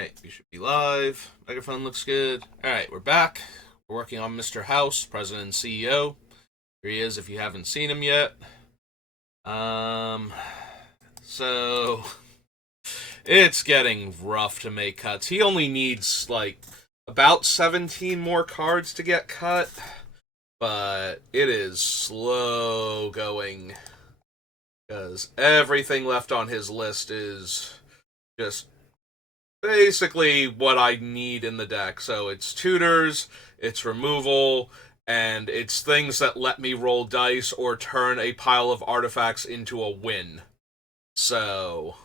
Alright, we should be live. Microphone looks good. Alright, we're back. We're working on Mr. House, President and CEO. Here he is if you haven't seen him yet. So it's getting rough to make cuts. He only needs about 17 more cards to get cut, but it is slow going because everything left on his list is just basically what I need in the deck. So it's tutors, it's removal, and it's things that let me roll dice or turn a pile of artifacts into a win. So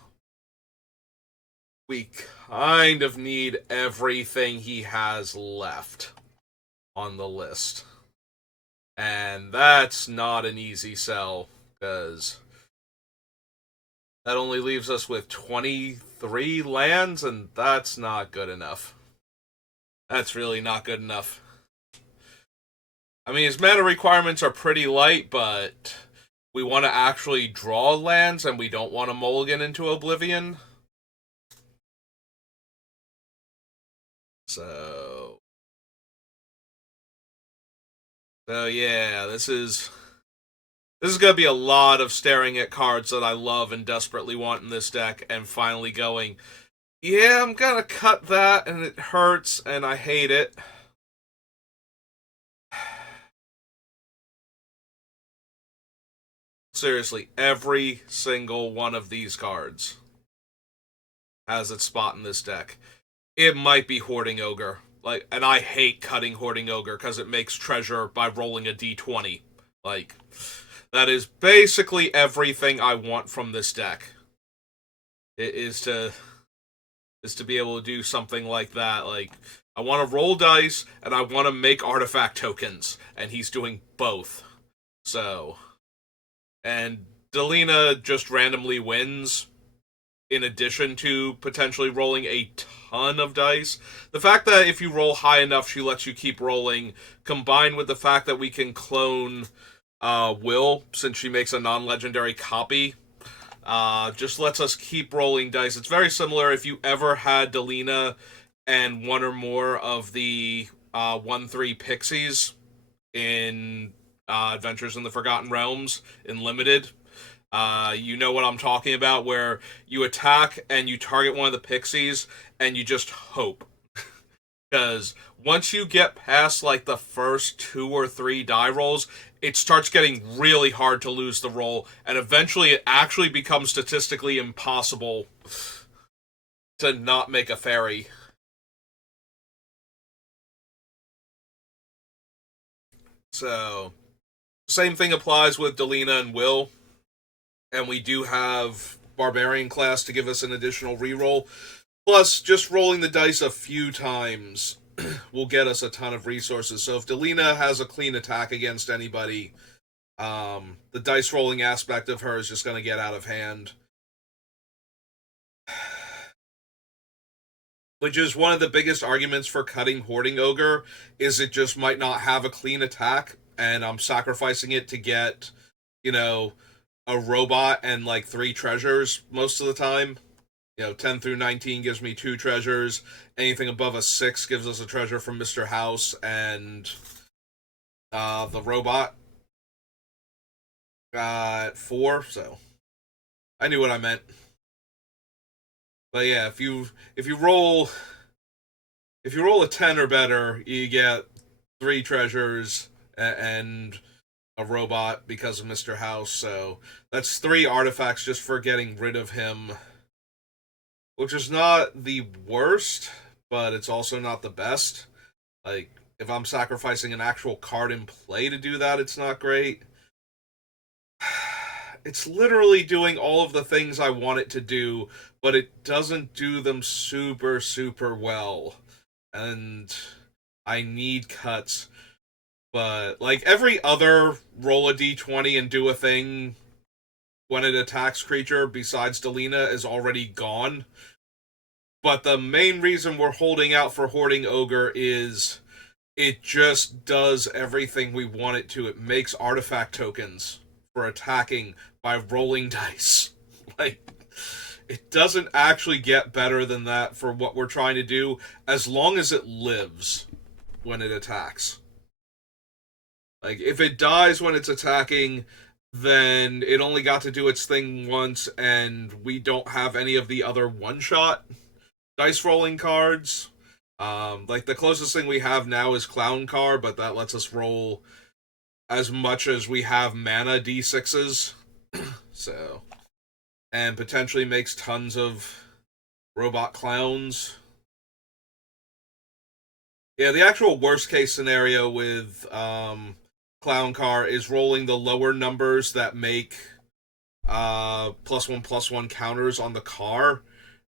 we kind of need everything he has left on the list. And that's not an easy sell, because that only leaves us with 23 lands, and that's not good enough. That's really not good enough. I mean, his mana requirements are pretty light, but we want to actually draw lands, and we don't want to mulligan into Oblivion. So yeah, this is going to be a lot of staring at cards that I love and desperately want in this deck, and finally going, yeah, I'm gonna cut that, and it hurts, and I hate it. Seriously, every single one of these cards has its spot in this deck. It might be Hoarding Ogre. And I hate cutting Hoarding Ogre because it makes treasure by rolling a d20. That is basically everything I want from this deck. It is to be able to do something like that. I want to roll dice, and I want to make artifact tokens, and he's doing both. So, and Delina just randomly wins, in addition to potentially rolling a ton of dice. The fact that if you roll high enough, she lets you keep rolling, combined with the fact that we can clone Will, since she makes a non-legendary copy, just lets us keep rolling dice. It's very similar if you ever had Delina and one or more of the 1/3 pixies in Adventures in the Forgotten Realms in Limited. You know what I'm talking about, where you attack and you target one of the pixies and you just hope. Because once you get past the first 2 or 3 die rolls, it starts getting really hard to lose the roll, and eventually it actually becomes statistically impossible to not make a fairy. So, same thing applies with Delina and Will. And we do have Barbarian class to give us an additional reroll. Plus, just rolling the dice a few times will get us a ton of resources. So if Delina has a clean attack against anybody, the dice rolling aspect of her is just going to get out of hand. Which is one of the biggest arguments for cutting Hoarding Ogre, is it just might not have a clean attack, and I'm sacrificing it to get, a robot and 3 treasures most of the time. 10 through 19 gives me 2 treasures. Anything above a 6 gives us a treasure from Mr. House and the robot at 4. So I knew what I meant. But yeah, if you roll a 10 or better, you get 3 treasures and a robot because of Mr. House. So that's 3 artifacts just for getting rid of him, which is not the worst, but it's also not the best. If I'm sacrificing an actual card in play to do that, it's not great. It's literally doing all of the things I want it to do, but it doesn't do them super, super well. And I need cuts. But, every other roll a d20 and do a thing when it attacks creature besides Delina is already gone. But the main reason we're holding out for Hoarding Ogre is it just does everything we want it to. It makes artifact tokens for attacking by rolling dice. It doesn't actually get better than that for what we're trying to do, as long as it lives when it attacks. Like, if it dies when it's attacking, then it only got to do its thing once, and we don't have any of the other one-shot dice rolling cards. Like, the closest thing we have now is Clown Car, but that lets us roll as much as we have mana d6s. So, and potentially makes tons of robot clowns. Yeah, the actual worst case scenario with Clown Car is rolling the lower numbers that make +1/+1 counters on the car.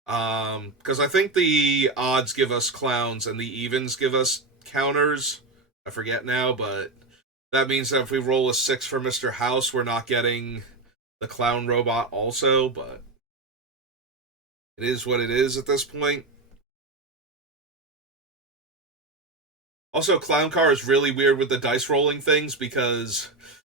Because I think the odds give us clowns and the evens give us counters. I forget now, but that means that if we roll a 6 for Mr. House, we're not getting the clown robot also, but it is what it is at this point. Also, Clown Car is really weird with the dice rolling things because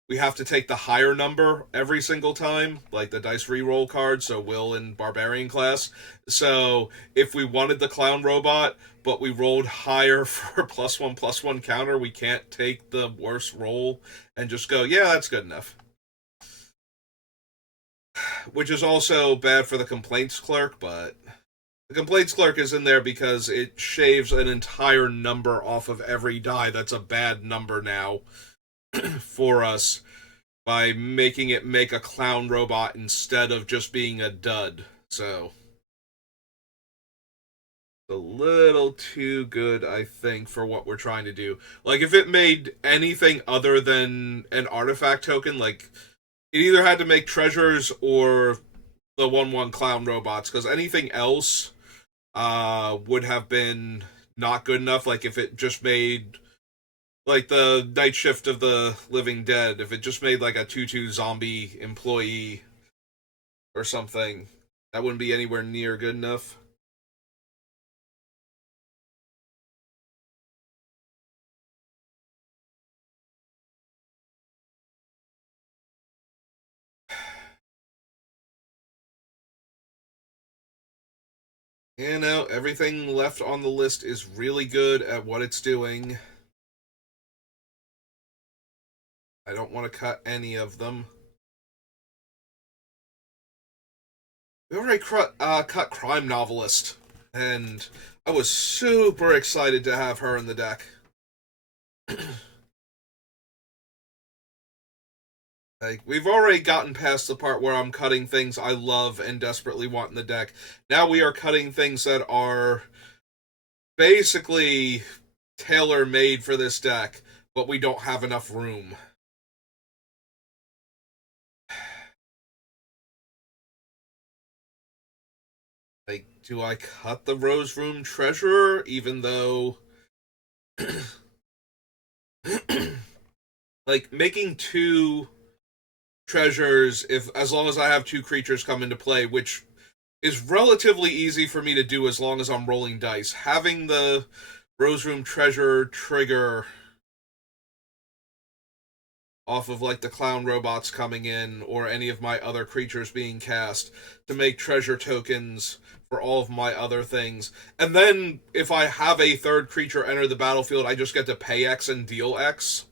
we have to take the higher number every single time, like the dice reroll card, so Will in Barbarian class. So if we wanted the clown robot, but we rolled higher for +1/+1 counter, we can't take the worst roll and just go, yeah, that's good enough. Which is also bad for the complaints clerk, but the complaints clerk is in there because it shaves an entire number off of every die that's a bad number now for us by making it make a clown robot instead of just being a dud. So, a little too good, I think, for what we're trying to do. Like, if it made anything other than an artifact token, like, it either had to make treasures or the 1/1 clown robots, because anything else would have been not good enough. Like, if it just made, like, the Night Shift of the Living Dead, if it just made, like, a 2/2 zombie employee or something, that wouldn't be anywhere near good enough. You know, everything left on the list is really good at what it's doing. I don't want to cut any of them. We already cut Crime Novelist, and I was super excited to have her in the deck. Like, we've already gotten past the part where I'm cutting things I love and desperately want in the deck. Now we are cutting things that are basically tailor-made for this deck, but we don't have enough room. Like, do I cut the Rose Room Treasurer, even though... like, making two treasures, if as long as I have two creatures come into play, which is relatively easy for me to do as long as I'm rolling dice. Having the Rose Room Treasure trigger off of, like, the clown robots coming in or any of my other creatures being cast to make treasure tokens for all of my other things. And then if I have a third creature enter the battlefield, I just get to pay X and deal X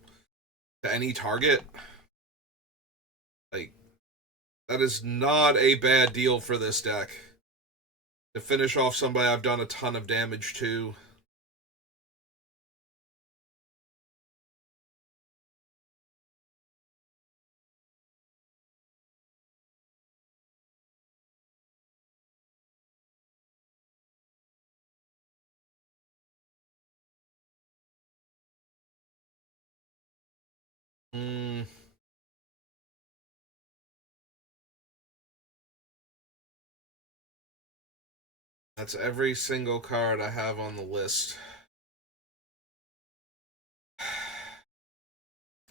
to any target. Like, that is not a bad deal for this deck. To finish off somebody I've done a ton of damage to. Hmm. That's every single card I have on the list.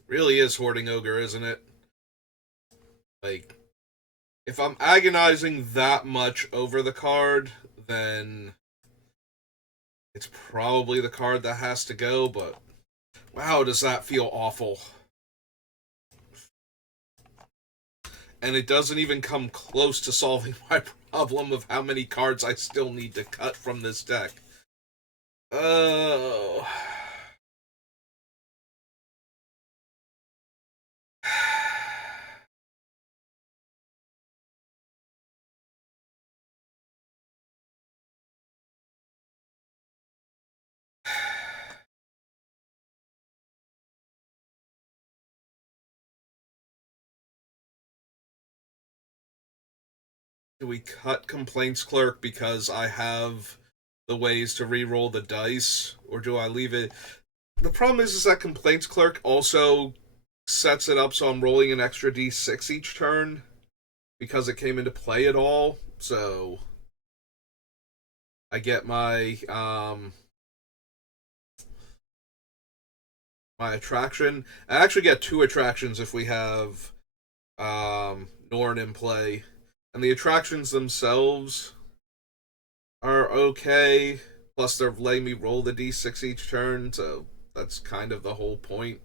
Really is Hoarding Ogre, isn't it? Like, if I'm agonizing that much over the card, then it's probably the card that has to go, but wow, does that feel awful. And it doesn't even come close to solving my problem of how many cards I still need to cut from this deck. Oh. Do we cut Complaints Clerk because I have the ways to re-roll the dice, or do I leave it? The problem is that Complaints Clerk also sets it up so I'm rolling an extra d6 each turn because it came into play at all. So I get my attraction. I actually get 2 attractions if we have Norn in play, and the attractions themselves are okay. Plus, they're letting me roll the d6 each turn, so that's kind of the whole point.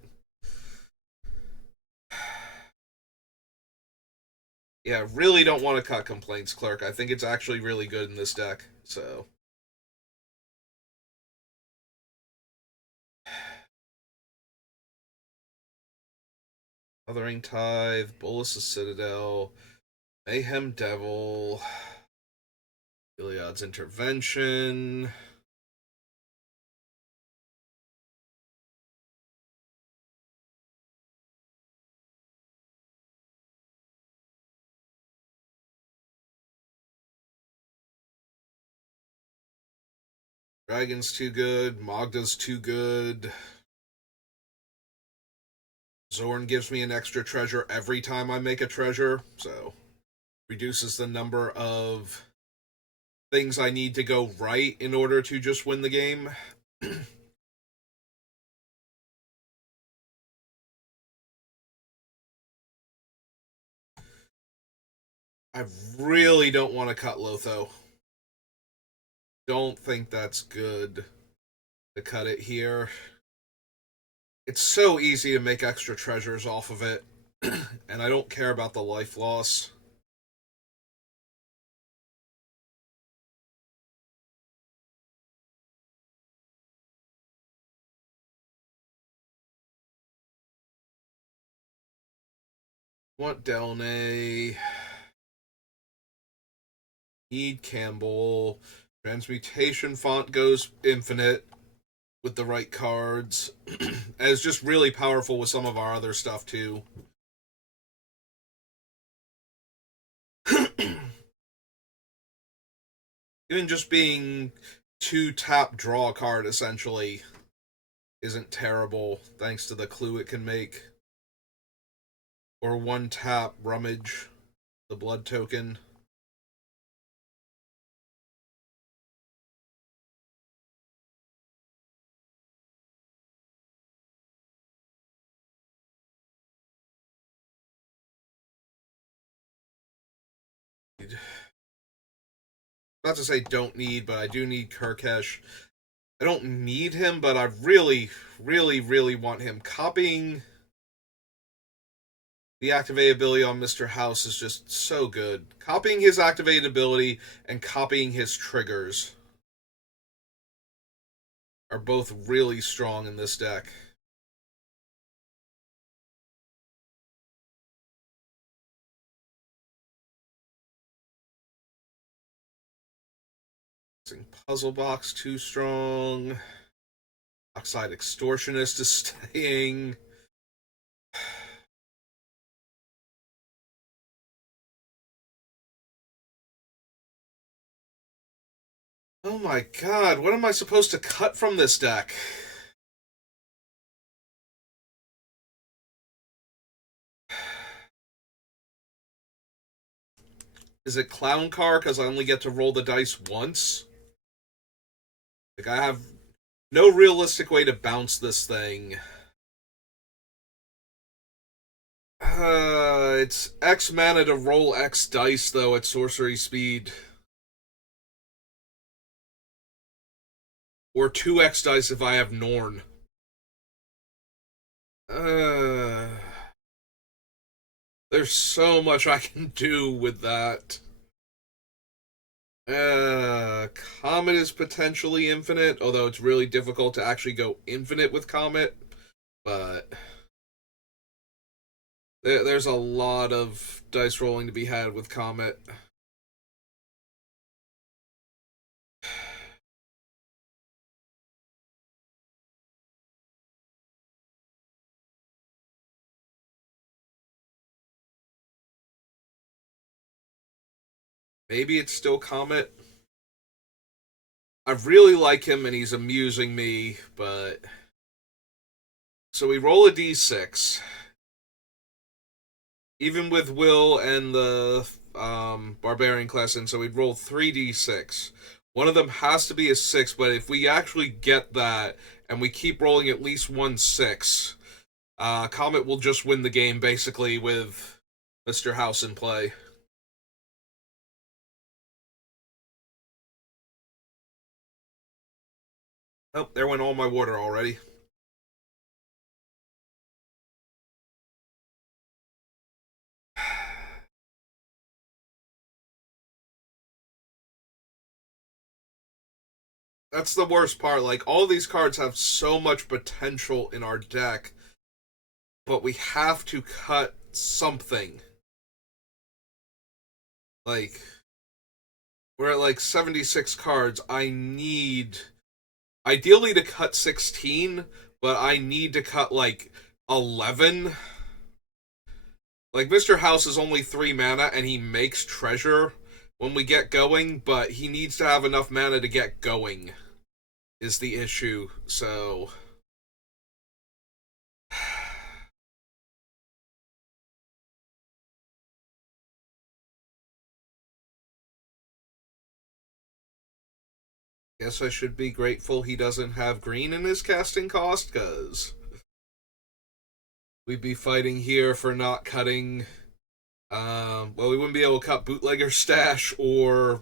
Yeah, really don't want to cut Complaints Clerk. I think it's actually really good in this deck, so. Othering Tithe, Bolas' Citadel, Mayhem Devil, Iliad's Intervention. Dragon's too good, Magda's too good. Zorn gives me an extra treasure every time I make a treasure, so reduces the number of things I need to go right in order to just win the game. I really don't want to cut Lotho. Don't think that's good to cut it here. It's so easy to make extra treasures off of it, and I don't care about the life loss. Want Delnay. Need Campbell. Transmutation font goes infinite with the right cards. And it's just really powerful with some of our other stuff too. Even just being 2 tap draw a card essentially isn't terrible thanks to the clue it can make. Or 1 tap Rummage, the blood token. Not to say don't need, but I do need Kirkesh. I don't need him, but I really, really, really want him. Copying the activate ability on Mr. House is just so good. Copying his activated ability and copying his triggers are both really strong in this deck. Puzzle Box too strong. Oxide Extortionist is staying. Oh my god, what am I supposed to cut from this deck? Is it Clown Car because I only get to roll the dice once? Like, I have no realistic way to bounce this thing. It's X mana to roll X dice, though, at sorcery speed. Or 2x dice if I have Norn. There's so much I can do with that. Comet is potentially infinite, although it's really difficult to actually go infinite with Comet. But there's a lot of dice rolling to be had with Comet. Maybe it's still Comet. I really like him and he's amusing me, but. So we roll a d6. Even with Will and the Barbarian class in, so we'd roll 3d6. One of them has to be a 6, but if we actually get that and we keep rolling at least 1 6, Comet will just win the game basically with Mr. House in play. Oh, there went all my water already. That's the worst part. Like, all these cards have so much potential in our deck, but we have to cut something. Like, we're at like 76 cards. I need, ideally, to cut 16, but I need to cut like 11. Like, Mr. House is only 3 mana and he makes treasure when we get going, but he needs to have enough mana to get going, is the issue. So. Guess I should be grateful he doesn't have green in his casting cost, because we'd be fighting here for not cutting. Well, we wouldn't be able to cut Bootlegger Stash or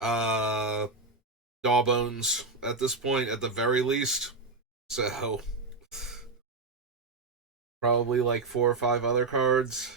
uh, Dawbones at this point, at the very least. So, probably like 4 or 5 other cards.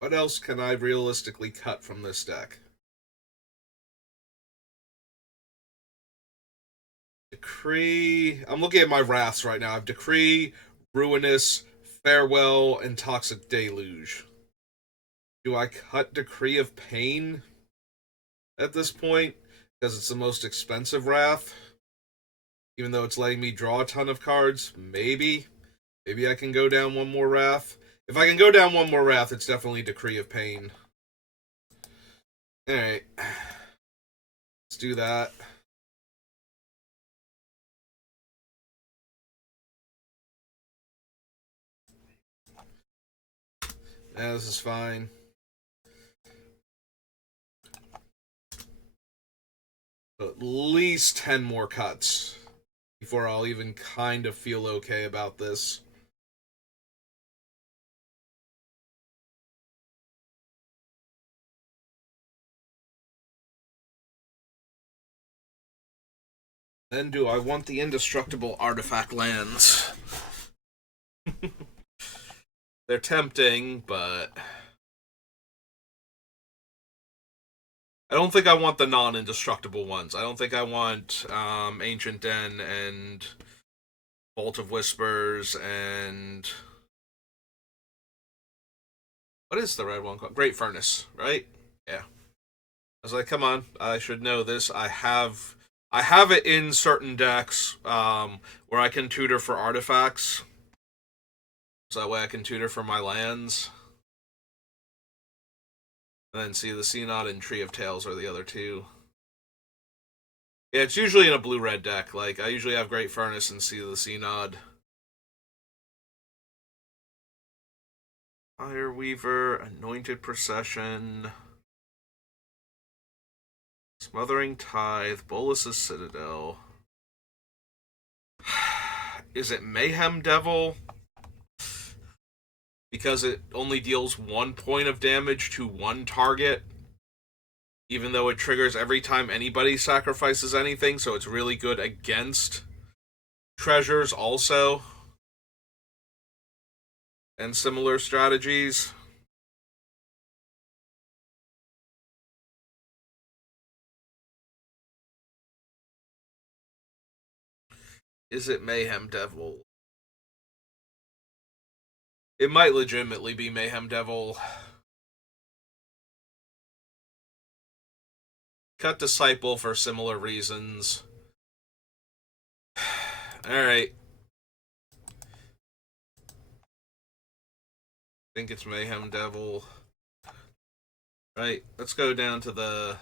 What else can I realistically cut from this deck? Decree. I'm looking at my wraths right now. I have Decree, Ruinous, Farewell, and Toxic Deluge. Do I cut Decree of Pain at this point? Because it's the most expensive wrath? Even though it's letting me draw a ton of cards? Maybe. Maybe I can go down one more wrath. If I can go down one more wrath, it's definitely Decree of Pain. Alright. Let's do that. Yeah, this is fine. At least 10 more cuts before I'll even kind of feel okay about this. Then do I want the indestructible artifact lands? They're tempting, but I don't think I want the non-indestructible ones. I don't think I want Ancient Den and Bolt of Whispers and what is the red one called? Great Furnace, right? Yeah. I was like, come on, I should know this. I have it in certain decks where I can tutor for artifacts. So that way I can tutor for my lands. And then see the Synod and Tree of Tales are the other two. Yeah, it's usually in a blue-red deck. Like, I usually have Great Furnace and see the Synod. Fire Weaver, Anointed Procession, Smothering Tithe, Bolus's Citadel. Is it Mayhem Devil? Because it only deals 1 point of damage to one target, even though it triggers every time anybody sacrifices anything, so it's really good against treasures also, and similar strategies. Is it Mayhem Devil? It might legitimately be Mayhem Devil. Cut Disciple for similar reasons. Alright. I think it's Mayhem Devil. Right, let's go down to the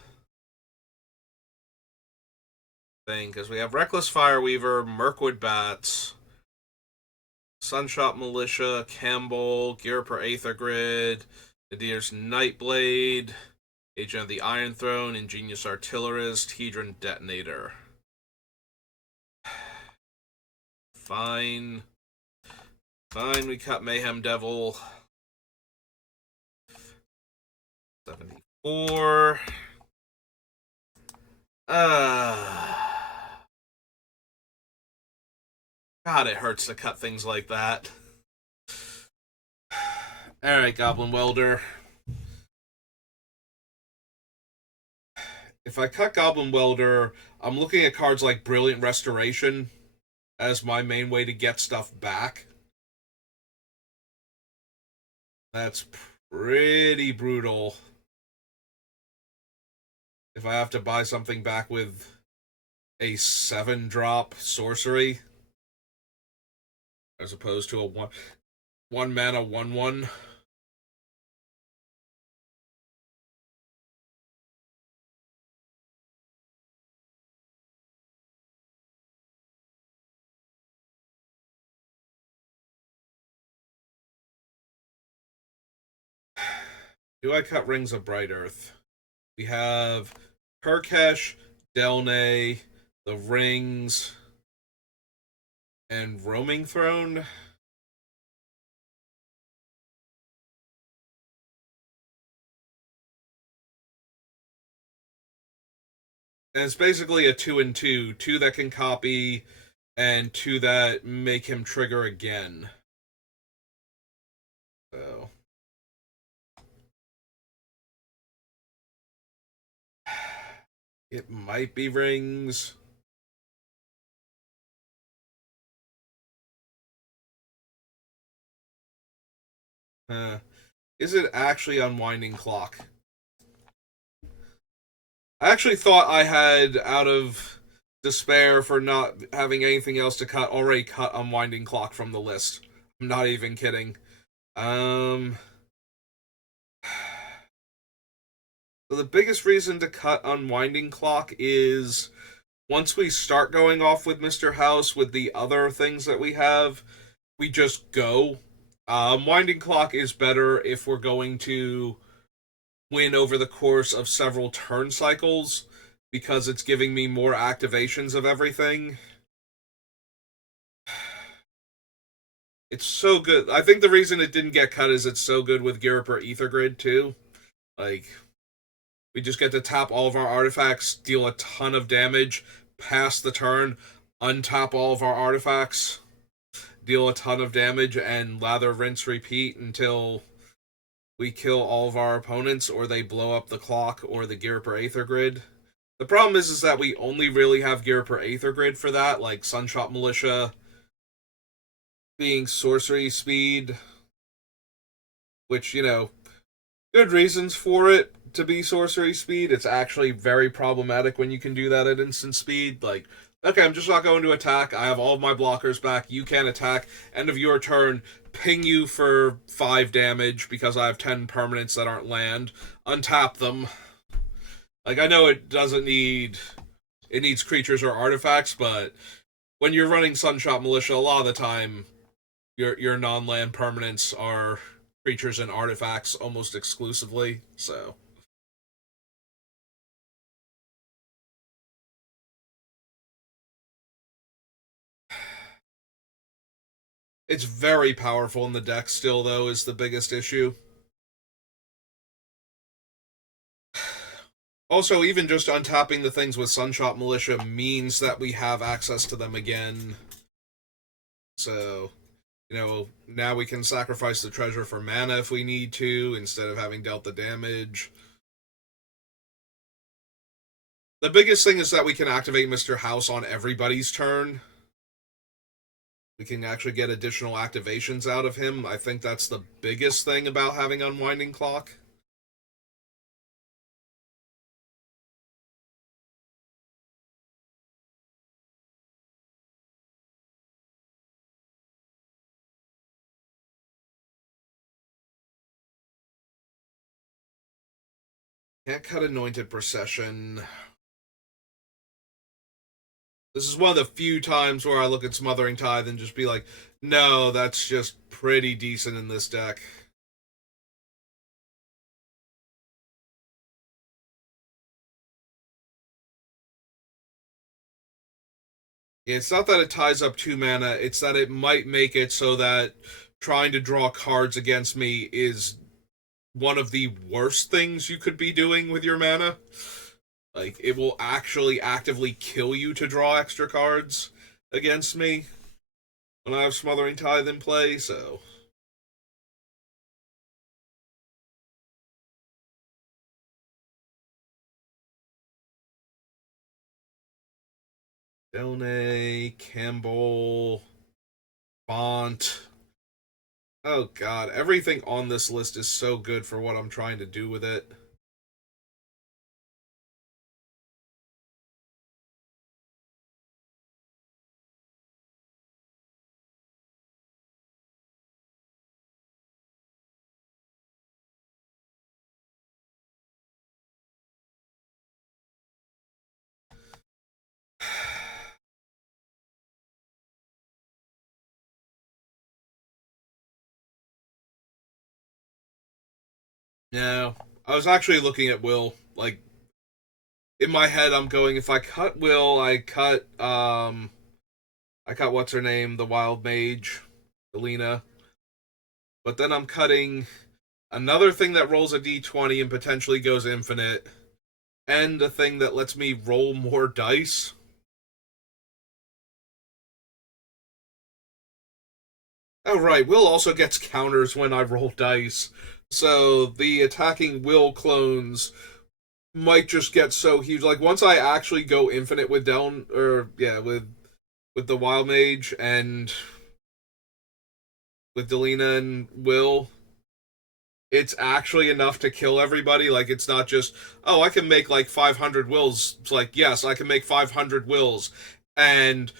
thing, because we have Reckless Fireweaver, Mirkwood Bats, Sunshot Militia, Campbell, Ghirapur Aether Grid, Nadir's Nightblade, Agent of the Iron Throne, Ingenious Artillerist, Hedron Detonator. Fine. Fine, we cut Mayhem Devil. 74. God, it hurts to cut things like that. Alright, Goblin Welder. If I cut Goblin Welder, I'm looking at cards like Brilliant Restoration as my main way to get stuff back. That's pretty brutal. If I have to buy something back with a 7-drop sorcery, as opposed to a one mana 1/1. Do I cut Rings of Bright Earth? We have Kirkesh, Delnay, the Rings, and Roaming Throne. And it's basically a 2-2. 2 that can copy, and 2 that make him trigger again. So. It might be Rings. Is it actually Unwinding Clock? I actually thought I had, out of despair for not having anything else to cut, already cut Unwinding Clock from the list. I'm not even kidding. So the biggest reason to cut Unwinding Clock is once we start going off with Mr. House with the other things that we have, we just go. Unwinding Clock is better if we're going to win over the course of several turn cycles, because it's giving me more activations of everything. It's so good. I think the reason it didn't get cut is it's so good with Ghirapur Aether Grid too. Like, we just get to tap all of our artifacts, deal a ton of damage, pass the turn, untap all of our artifacts, deal a ton of damage, and lather, rinse, repeat until we kill all of our opponents, or they blow up the clock or the Ghirapur Aether Grid. The problem is that we only really have Ghirapur Aether Grid for that, like Sunshot Militia being sorcery speed, which, good reasons for it to be sorcery speed. It's actually very problematic when you can do that at instant speed. Like, okay, I'm just not going to attack. I have all of my blockers back. You can't attack. End of your turn. Ping you for 5 damage because I have 10 permanents that aren't land. Untap them. Like, I know it doesn't need... It needs creatures or artifacts, but when you're running Sunshot Militia, a lot of the time, your non-land permanents are creatures and artifacts almost exclusively, so... It's very powerful in the deck still, though, is the biggest issue. Also, even just untapping the things with Sunshot Militia means that we have access to them again. So, now we can sacrifice the treasure for mana if we need to, instead of having dealt the damage. The biggest thing is that we can activate Mr. House on everybody's turn. We can actually get additional activations out of him. I think that's the biggest thing about having Unwinding Clock. Can't cut Anointed Procession. This is one of the few times where I look at Smothering Tithe and just be like, no, that's just pretty decent in this deck. It's not that it ties up 2 mana, it's that it might make it so that trying to draw cards against me is one of the worst things you could be doing with your mana. Like, it will actually actively kill you to draw extra cards against me when I have Smothering Tithe in play, so. Delnay, Campbell, Font. Oh god, everything on this list is so good for what I'm trying to do with it. No, I was actually looking at Will. Like, in my head, I'm going, if I cut Will, I cut what's her name, the Wild Mage, Alina. But then I'm cutting another thing that rolls a d20 and potentially goes infinite, and a thing that lets me roll more dice. Oh, right, Will also gets counters when I roll dice. So the attacking Will clones might just get so huge. Like, once I actually go infinite with Deln, or, yeah, with the Wild Mage and with Delina and Will, it's actually enough to kill everybody. Like, it's not just, oh, I can make like 500 wills. It's like, yes, I can make 500 wills. And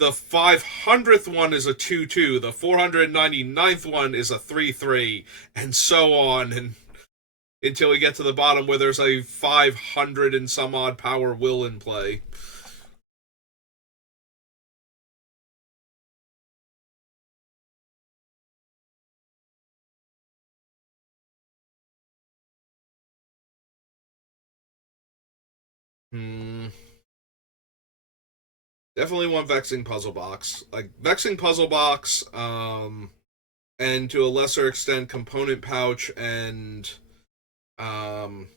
the 500th one is a 2-2. The 499th one is a 3-3. And so on. And until we get to the bottom where there's a 500 and some odd power will in play. Hmm. Definitely want Vexing Puzzle Box. Like, Vexing Puzzle Box, and to a lesser extent, Component Pouch and um,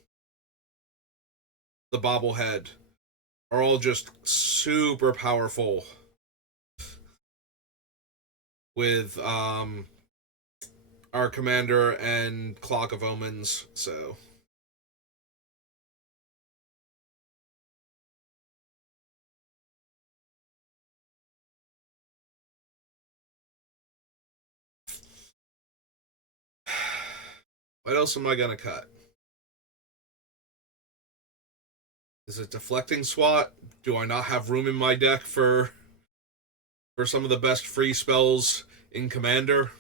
the Bobblehead are all just super powerful with our commander and Clock of Omens. So what else am I gonna cut? Is it Deflecting Swat? Do I not have room in my deck for some of the best free spells in Commander?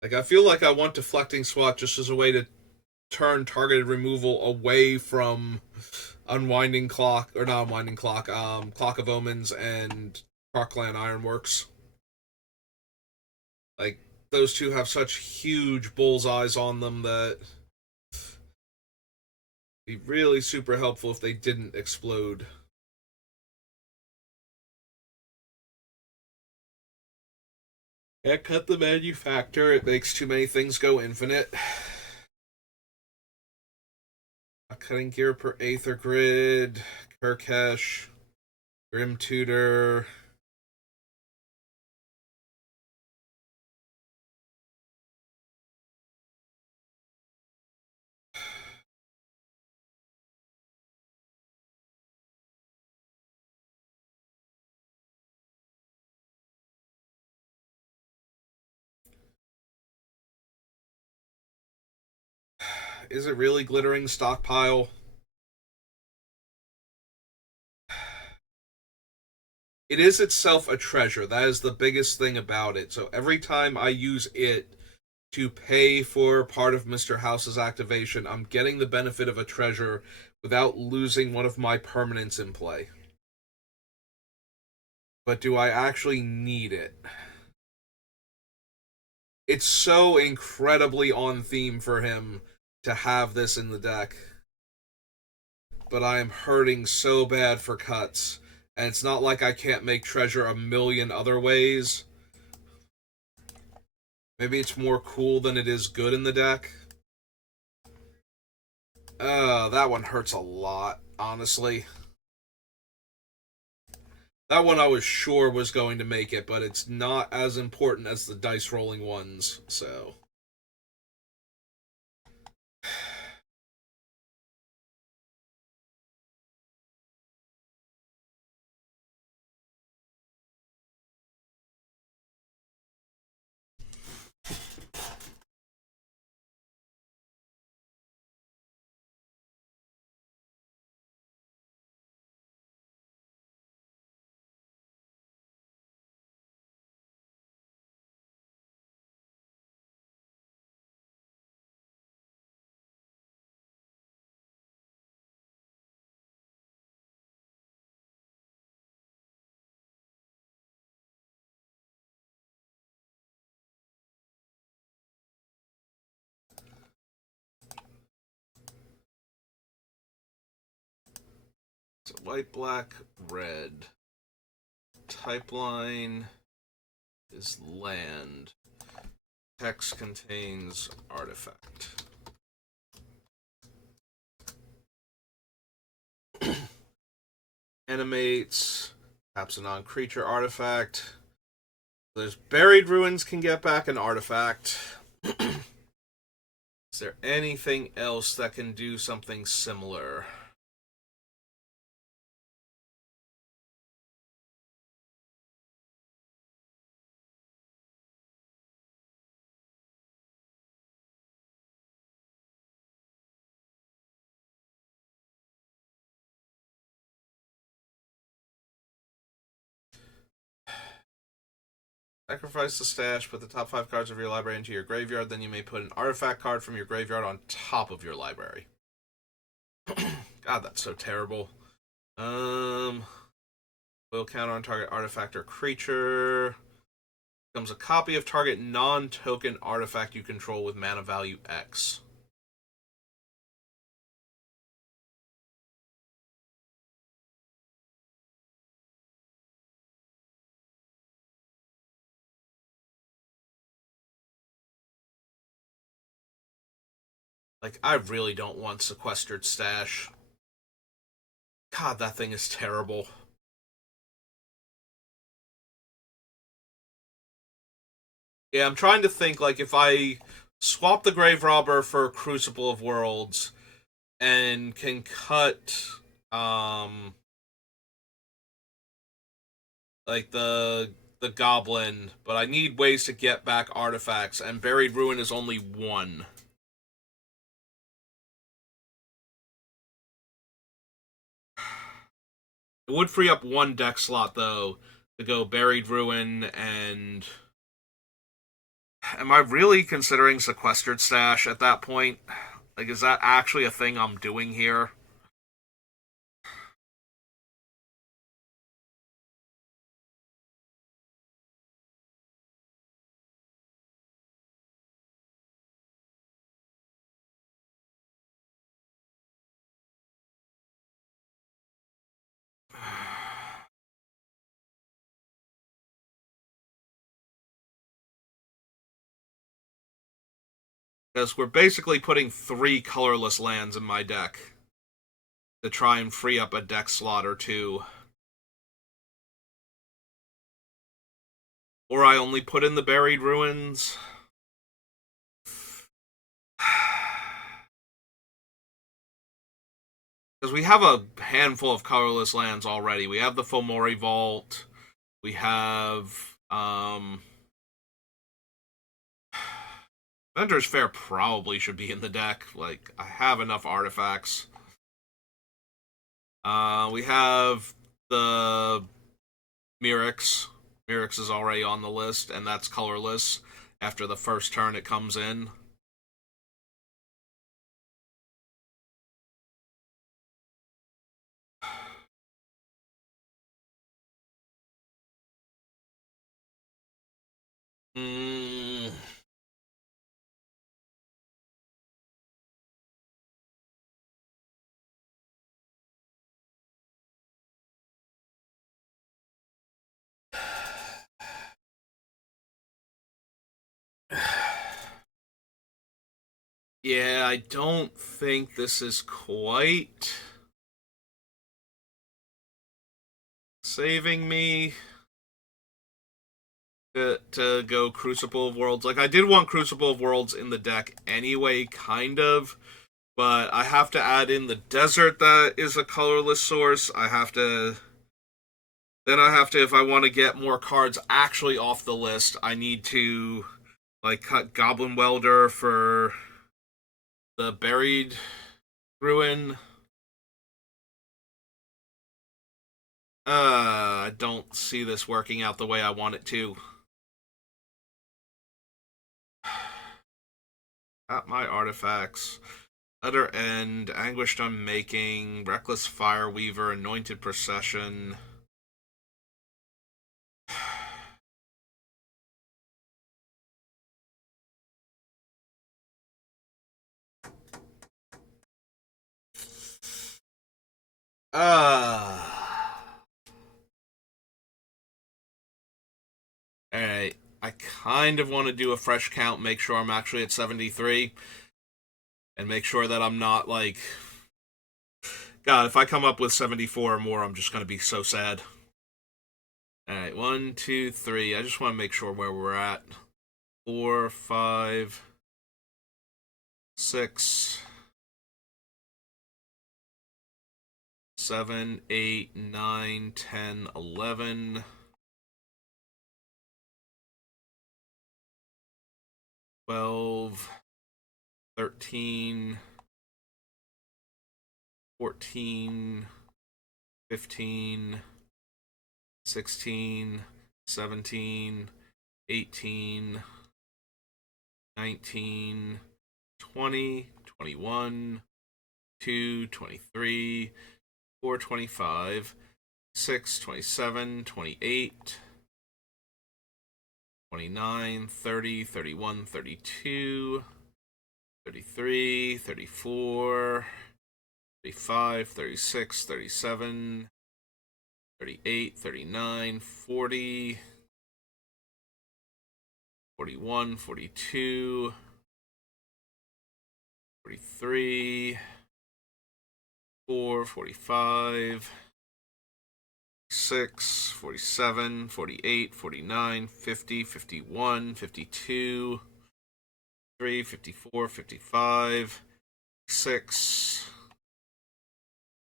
Like, I feel like I want Deflecting Swat just as a way to turn targeted removal away from Unwinding Clock, or not Unwinding Clock, Clock of Omens and Parkland Ironworks. Like, those two have such huge bullseyes on them that it'd be really super helpful if they didn't explode. Yeah, cut the manufacturer. It makes too many things go infinite. A cutting gear per Aether Grid, Kirkesh, Grim Tutor. Is it really glittering stockpile? It is itself a treasure. That is the biggest thing about it. So every time I use it to pay for part of Mr. House's activation, I'm getting the benefit of a treasure without losing one of my permanents in play. But do I actually need it? It's so incredibly on theme for him to have this in the deck. But I am hurting so bad for cuts. And it's not like I can't make treasure a million other ways. Maybe it's more cool than it is good in the deck. That one hurts a lot, honestly. That one I was sure was going to make it, but it's not as important as the dice rolling ones, so. So white, black, red. Type line is land. Text contains artifact. Animates. Taps a non creature artifact. There's buried ruins can get back an artifact. Is there anything else that can do something similar? Sacrifice the stash, put the top 5 cards of your library into your graveyard, then you may put an artifact card from your graveyard on top of your library. God, that's so terrible. Will counter on target artifact or creature. Becomes a copy of target non-token artifact you control with mana value X. Like, I really don't want Sequestered Stash. God, that thing is terrible. Yeah, I'm trying to think, like, if I swap the Grave Robber for Crucible of Worlds and can cut, like, the Goblin, but I need ways to get back artifacts, and Buried Ruin is only one. It would free up one deck slot, though, to go Buried Ruin and. Am I really considering Sequestered Stash at that point? Like, is that actually a thing I'm doing here? Because we're basically putting 3 colorless lands in my deck to try and free up a deck slot or 2. Or I only put in the Buried Ruins. Because we have a handful of colorless lands already. We have the Fomori Vault. We have, Ventur's Fair probably should be in the deck. Like, I have enough artifacts. We have the Mirrex. Mirrex is already on the list, and that's colorless. After the first turn it comes in. Yeah, I don't think this is quite saving me to go Crucible of Worlds. Like, I did want Crucible of Worlds in the deck anyway, kind of, but I have to add in the Desert that is a colorless source. I have to, if I want to get more cards actually off the list, I need to, like, cut Goblin Welder for the Buried Ruin. I don't see this working out the way I want it to. At my artifacts. Other End, Anguished Unmaking, Reckless Fireweaver, Anointed Procession. Alright. I kind of want to do a fresh count, make sure I'm actually at 73. And make sure that I'm not, like... God, if I come up with 74 or more, I'm just going to be so sad. Alright, 1, 2, 3. I just want to make sure where we're at. 4, 5, 6, 7, 8, 9, 10, 11, 12, 13, 14, 15, 16, 17, 18, 19, 20, 21, 2, 23, 4, 25, 6, 27, 28, 29, 30, 31, 32, 33, 34, 35, 36, 37, 38, 39, 40, 41, 42, 43, 4, 45, 6, 47, 48, 49, 50, 51, 52, 3, 54, 55, 6,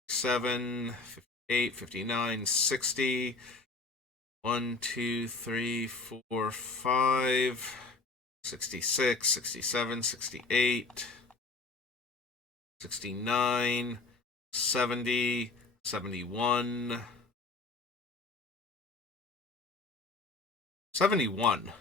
7, 58, 59, 60, 1, 2, 3, 4, 5, 66, 67, 68, 69, 70, 71, 71.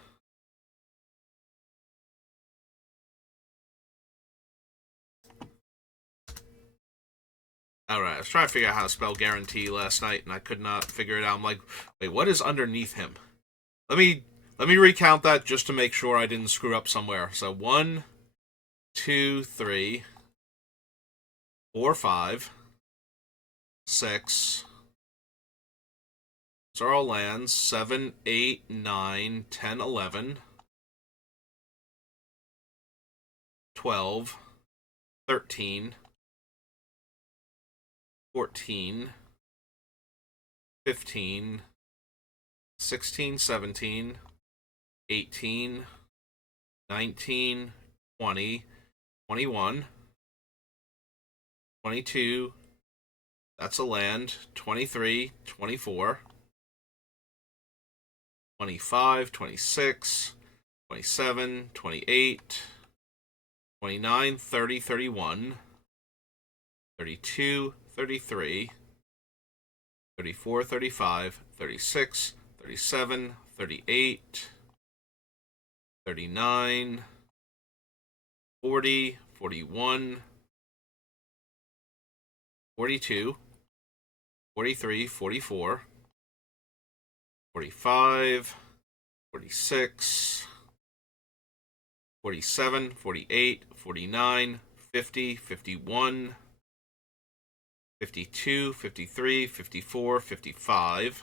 Alright, I was trying to figure out how to spell guarantee last night, and I could not figure it out. I'm like, wait, what is underneath him? Let me recount that just to make sure I didn't screw up somewhere. So 1, 2, 3, 4, 5, 6. Those are all lands. 7, 8, 9, 10, 11, 12, 13, 14, 15, 16, 17, 18, 19, 20, 21, 22, that's a land, 23, 24, 25, 26, 27, 28, 29, 30, 31, 32, 33, 34, 35, 36, 37, 38, 39, 40, 41, 42, 43, 44, 45, 46, 47, 48, 49, 50, 51, 52, 53, 54, 55,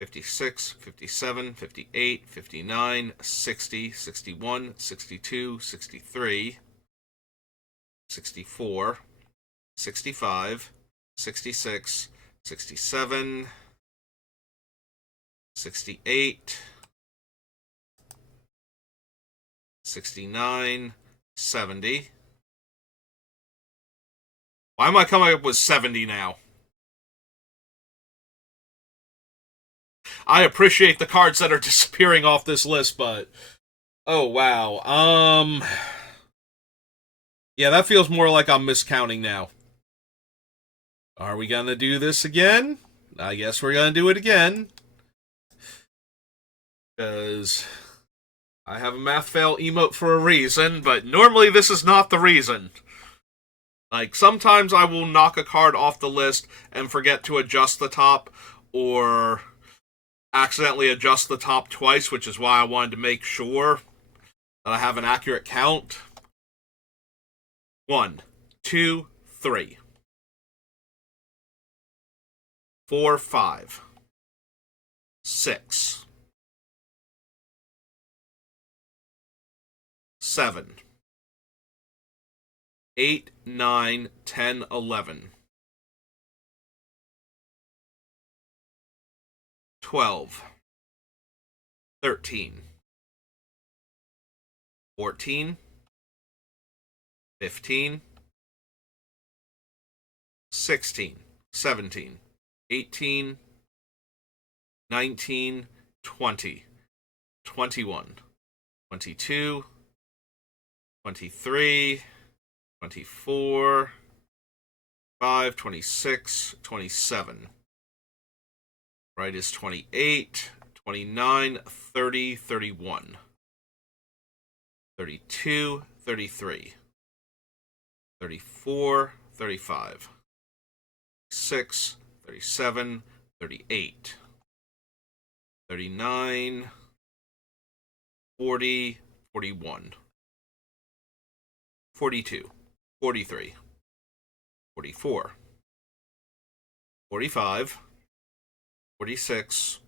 56, 57, 58, 59, 60, 61, 62, 63, 64, 65, 66, 67, 68, 69, 70. Why am I coming up with 70 now? I appreciate the cards that are disappearing off this list, but oh wow. Yeah, that feels more like I'm miscounting now. Are we gonna do this again? I guess we're gonna do it again. Because I have a math fail emote for a reason, but normally this is not the reason. Like, sometimes I will knock a card off the list and forget to adjust the top, or accidentally adjust the top twice, which is why I wanted to make sure that I have an accurate count. 1, 2, 3, 4, 5, 6, 7, 8, 9, 10, 11, 12, 13, 14, 15, 16, 17, 18, 19, 20, 21, 22, 23, 24, 25, 26, 27. Right is 28, 29, 30, 31, 32, 33, 34, 35, 36, 37, 38, 39, 40, 41, 42, 43, 44, 45, 46,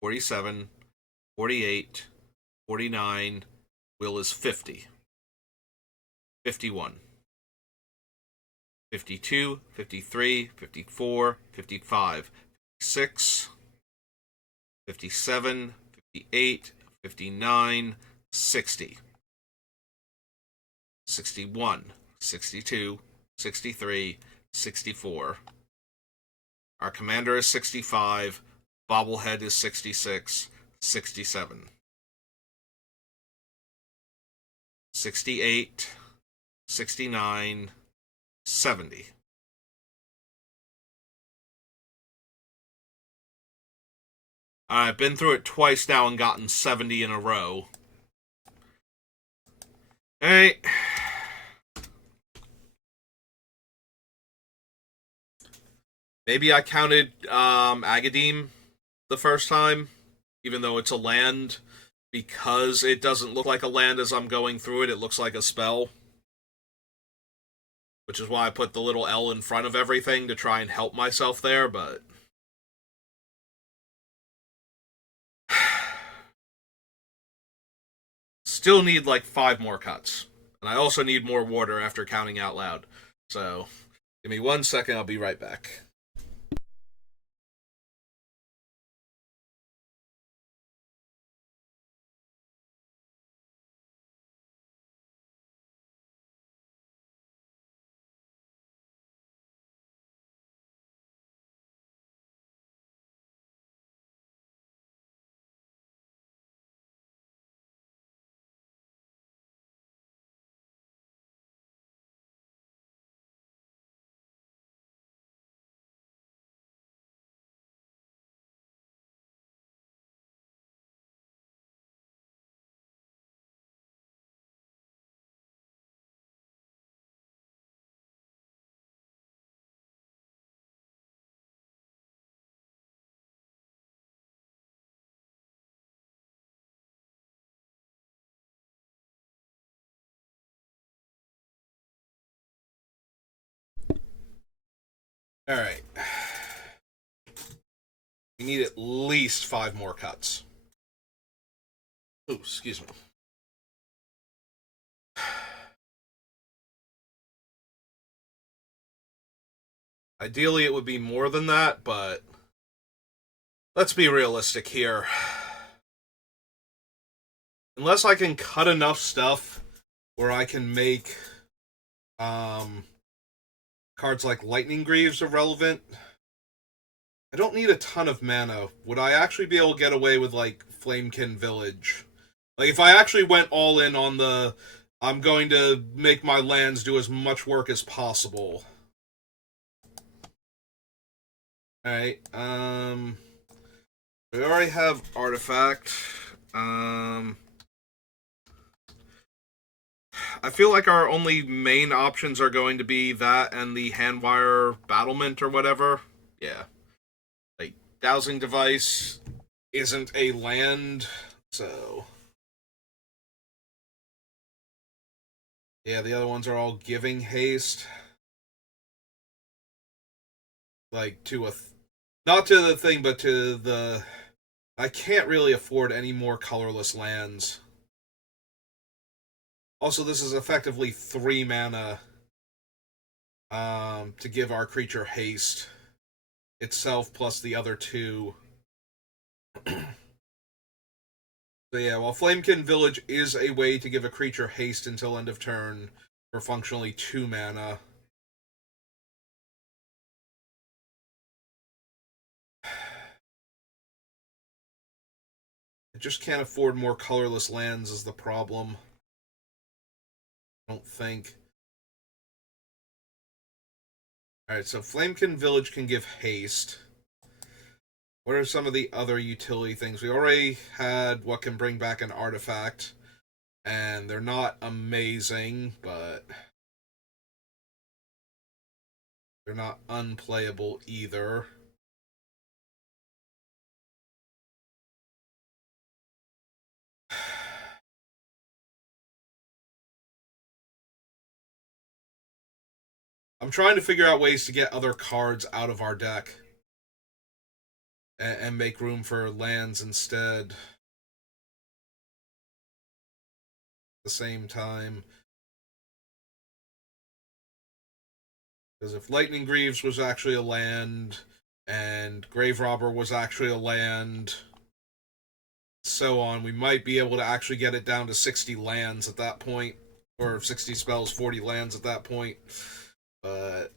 47, 48, 49, will is 50, 51, 52, 53, 54, 55, 56, 57, 58, 59, 60, 61, 62, 63, 64. Our commander is 65, bobblehead is 66, 67, 68, 69, 70. I've been through it twice now and gotten 70 in a row. Hey. Maybe I counted Agadim the first time, even though it's a land, because it doesn't look like a land as I'm going through it. It looks like a spell. Which is why I put the little L in front of everything to try and help myself there, but still need like 5 more cuts. And I also need more water after counting out loud. So, give me 1 second, I'll be right back. Alright. We need at least 5 more cuts. Oh, excuse me. Ideally, it would be more than that, but let's be realistic here. Unless I can cut enough stuff where I can make cards like Lightning Greaves irrelevant, I don't need a ton of mana. Would I actually be able to get away with, like, Flamekin Village? Like, if I actually went all in on the, I'm going to make my lands do as much work as possible. Alright, we already have Artifact. I feel like our only main options are going to be that and the Handwire Battlement or whatever. Yeah. Like, Dowsing Device isn't a land, so... Yeah, the other ones are all giving haste. Like, to a... Not to the thing, but to the... I can't really afford any more colorless lands. Also, this is effectively 3 mana to give our creature haste itself plus the other 2. So yeah, while Flamekin Village is a way to give a creature haste until end of turn for functionally 2 mana, I just can't afford more colorless lands is the problem. I don't think. Alright, so Flamekin Village can give haste. What are some of the other utility things? We already had what can bring back an artifact, and they're not amazing, but they're not unplayable either. I'm trying to figure out ways to get other cards out of our deck and make room for lands instead. At the same time, because if Lightning Greaves was actually a land and Grave Robber was actually a land, so on, we might be able to actually get it down to 60 lands at that point, or 60 spells, 40 lands at that point. But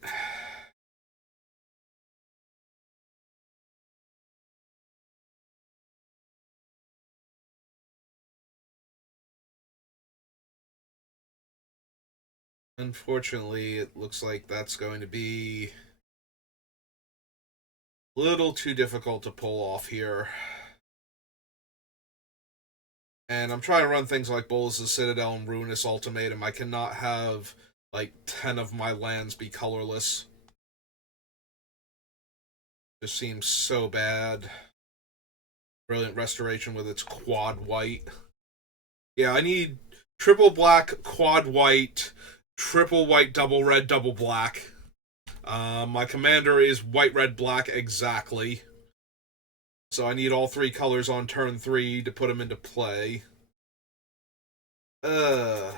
unfortunately, it looks like that's going to be a little too difficult to pull off here. And I'm trying to run things like Bolas' Citadel and Ruinous Ultimatum. I cannot have, like, 10 of my lands be colorless. Just seems so bad. Brilliant Restoration with its quad white. Yeah, I need triple black, quad white, triple white, double red, double black. My commander is white, red, black exactly. So I need all 3 colors on turn 3 to put them into play. Uh,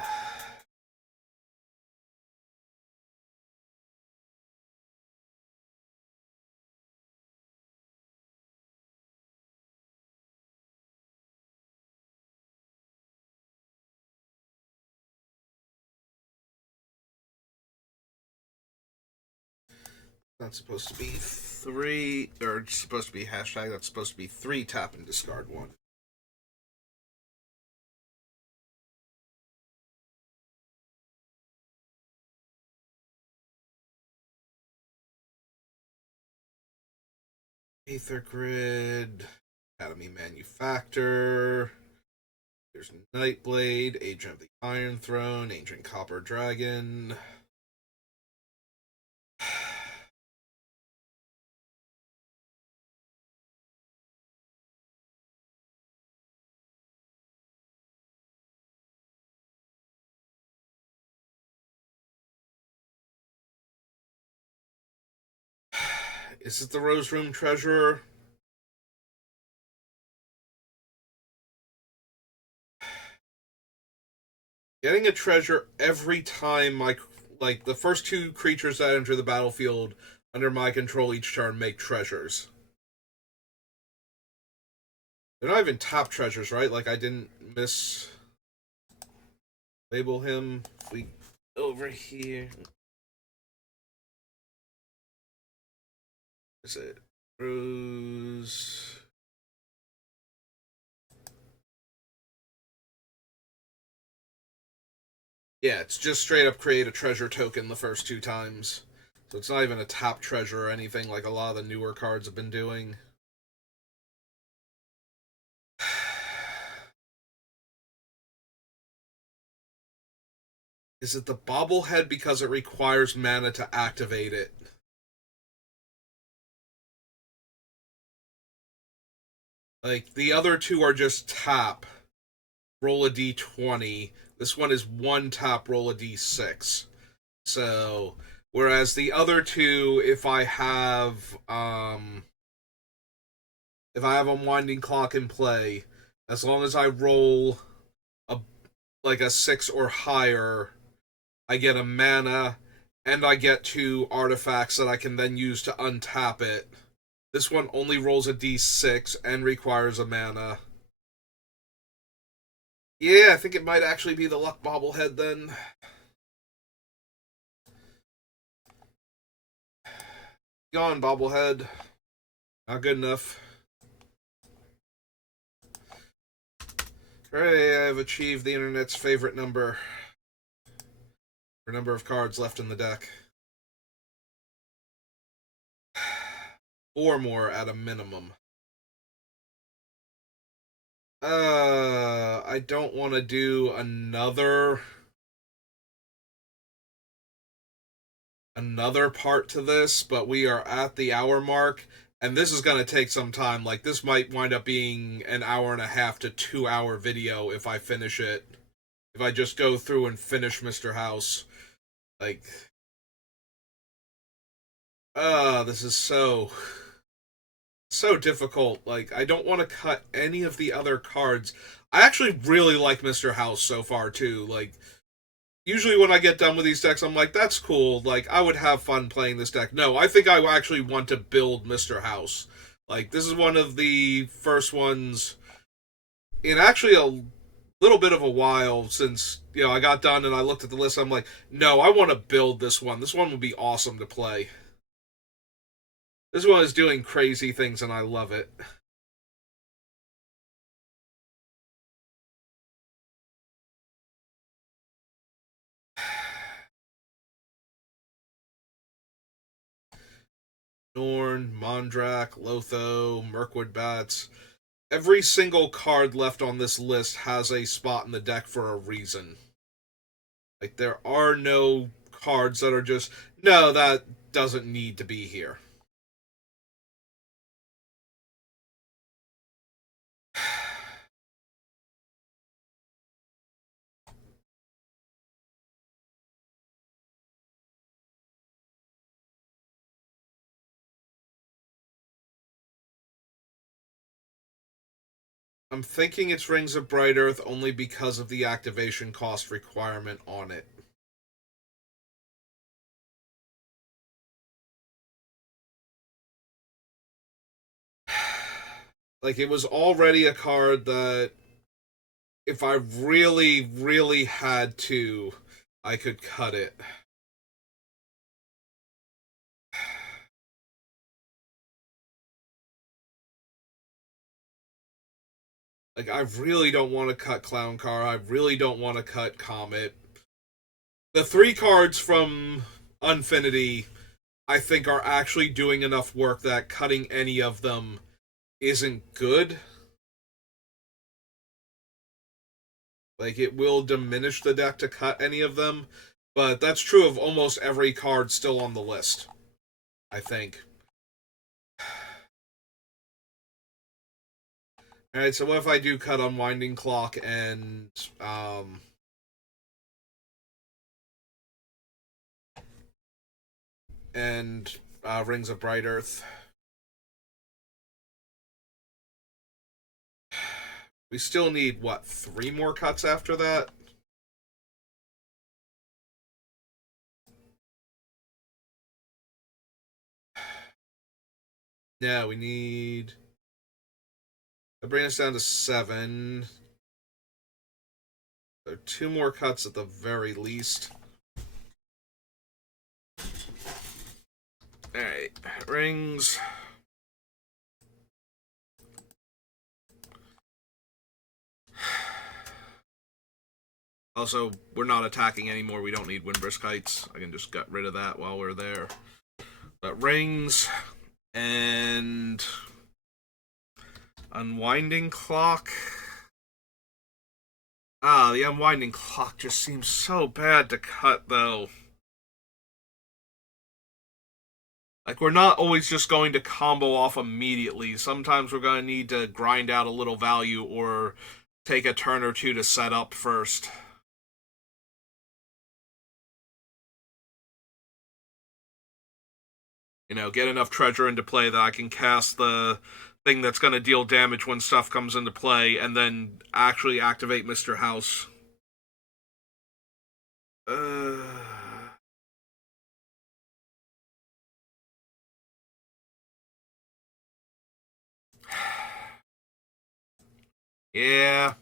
That's supposed to be three, or it's supposed to be hashtag. That's supposed to be three. Tap and discard one. Aether Grid, Academy Manufactor. There's Nightblade, Agent of the Iron Throne, Ancient Copper Dragon. Is it the Rose Room Treasurer? Getting a treasure every time like the first two creatures that enter the battlefield under my control each turn make treasures. They're not even top treasures, right? Like I didn't label him. If we over here. Is it Rose? Yeah, it's just straight up create a treasure token the first two times. So it's not even a top treasure or anything like a lot of the newer cards have been doing. Is it the bobblehead because it requires mana to activate it? Like, the other two are just tap, roll a d20. This one is one tap, roll a d6. So, whereas the other two, if I have Unwinding Clock in play, as long as I roll a like a 6 or higher, I get a mana, and I get two artifacts that I can then use to untap it. This one only rolls a d6 and requires a mana. Yeah, I think it might actually be the Luck Bobblehead then. Gone, Bobblehead. Not good enough. Hooray, I've achieved the internet's favorite number. For number of cards left in the deck. 4 more at a minimum. I don't want to do another part to this, but we are at the hour mark, and this is going to take some time. Like, this might wind up being an hour and a half to 2 hour video if I finish it. If I just go through and finish Mr. House. Like, this is so difficult. Like, I don't want to cut any of the other cards. I actually really like Mr. House so far, too. Like, usually when I get done with these decks, I'm like, that's cool. Like, I would have fun playing this deck. No, I think I actually want to build Mr. House. Like, this is one of the first ones in actually a little bit of a while since, I got done and I looked at the list. I'm like, no, I want to build this one. This one would be awesome to play. This one is doing crazy things and I love it. Norn, Mondrak, Lotho, Mirkwood Bats. Every single card left on this list has a spot in the deck for a reason. Like, there are no cards that are just, no, that doesn't need to be here. I'm thinking it's Rings of Bright Earth only because of the activation cost requirement on it. Like, it was already a card that, if I really, really had to, I could cut it. Like, I really don't want to cut Clown Car. I really don't want to cut Comet. The 3 cards from Unfinity, I think, are actually doing enough work that cutting any of them isn't good. Like, it will diminish the deck to cut any of them, but that's true of almost every card still on the list, I think. Alright, so what if I do cut Unwinding Clock and Rings of Bright Earth? We still need, what, 3 more cuts after that? Yeah, we need... That brings us down to 7. There are 2 more cuts at the very least. Alright, rings. Also, we're not attacking anymore. We don't need Windbrisk Heights. I can just get rid of that while we're there. But rings and Unwinding Clock. The Unwinding Clock just seems so bad to cut, though. Like, we're not always just going to combo off immediately. Sometimes we're going to need to grind out a little value or take a turn or 2 to set up first. You know, get enough treasure into play that I can cast the thing that's going to deal damage when stuff comes into play, and then actually activate Mr. House. Yeah.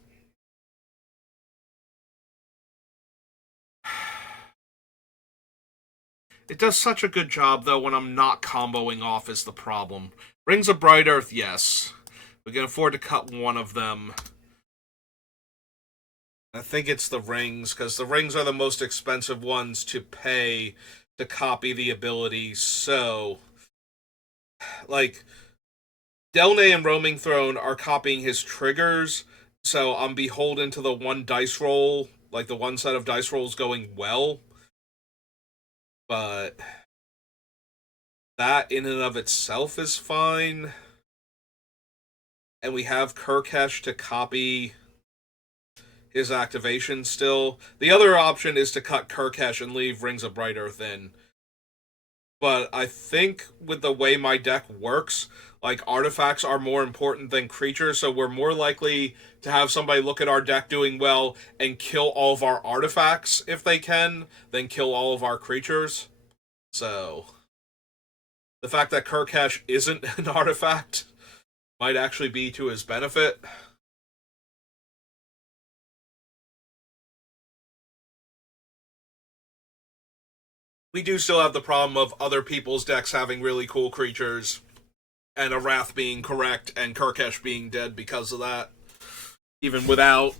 It does such a good job, though, when I'm not comboing off is the problem. Rings of Bright Earth, yes. We can afford to cut one of them. I think it's the rings, because the rings are the most expensive ones to pay to copy the ability, so... Like, Delnay and Roaming Throne are copying his triggers, so I'm beholden to the one dice roll, like the one set of dice rolls going well. But that in and of itself is fine. And we have Kurkesh to copy his activation still. The other option is to cut Kurkesh and leave Rings of Bright Earth in. But I think with the way my deck works, like, artifacts are more important than creatures, so we're more likely to have somebody look at our deck doing well and kill all of our artifacts if they can, than kill all of our creatures. So, the fact that Kurkesh isn't an artifact might actually be to his benefit. We do still have the problem of other people's decks having really cool creatures, and a Wrath being correct, and Kurkesh being dead because of that. Even without,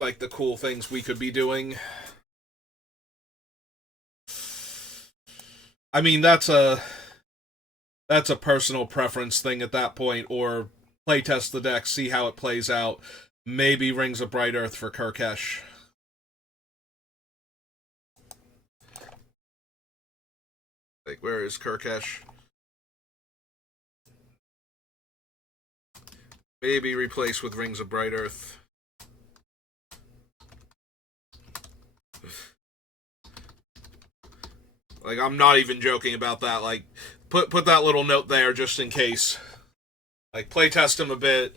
like, the cool things we could be doing. I mean, that's a personal preference thing at that point, or playtest the deck, see how it plays out. Maybe Rings of Bright Earth for Kurkesh. Like, where is Kurkesh? Maybe replace with Rings of Bright Earth. Like, I'm not even joking about that. Like, put that little note there just in case. Like, playtest him a bit.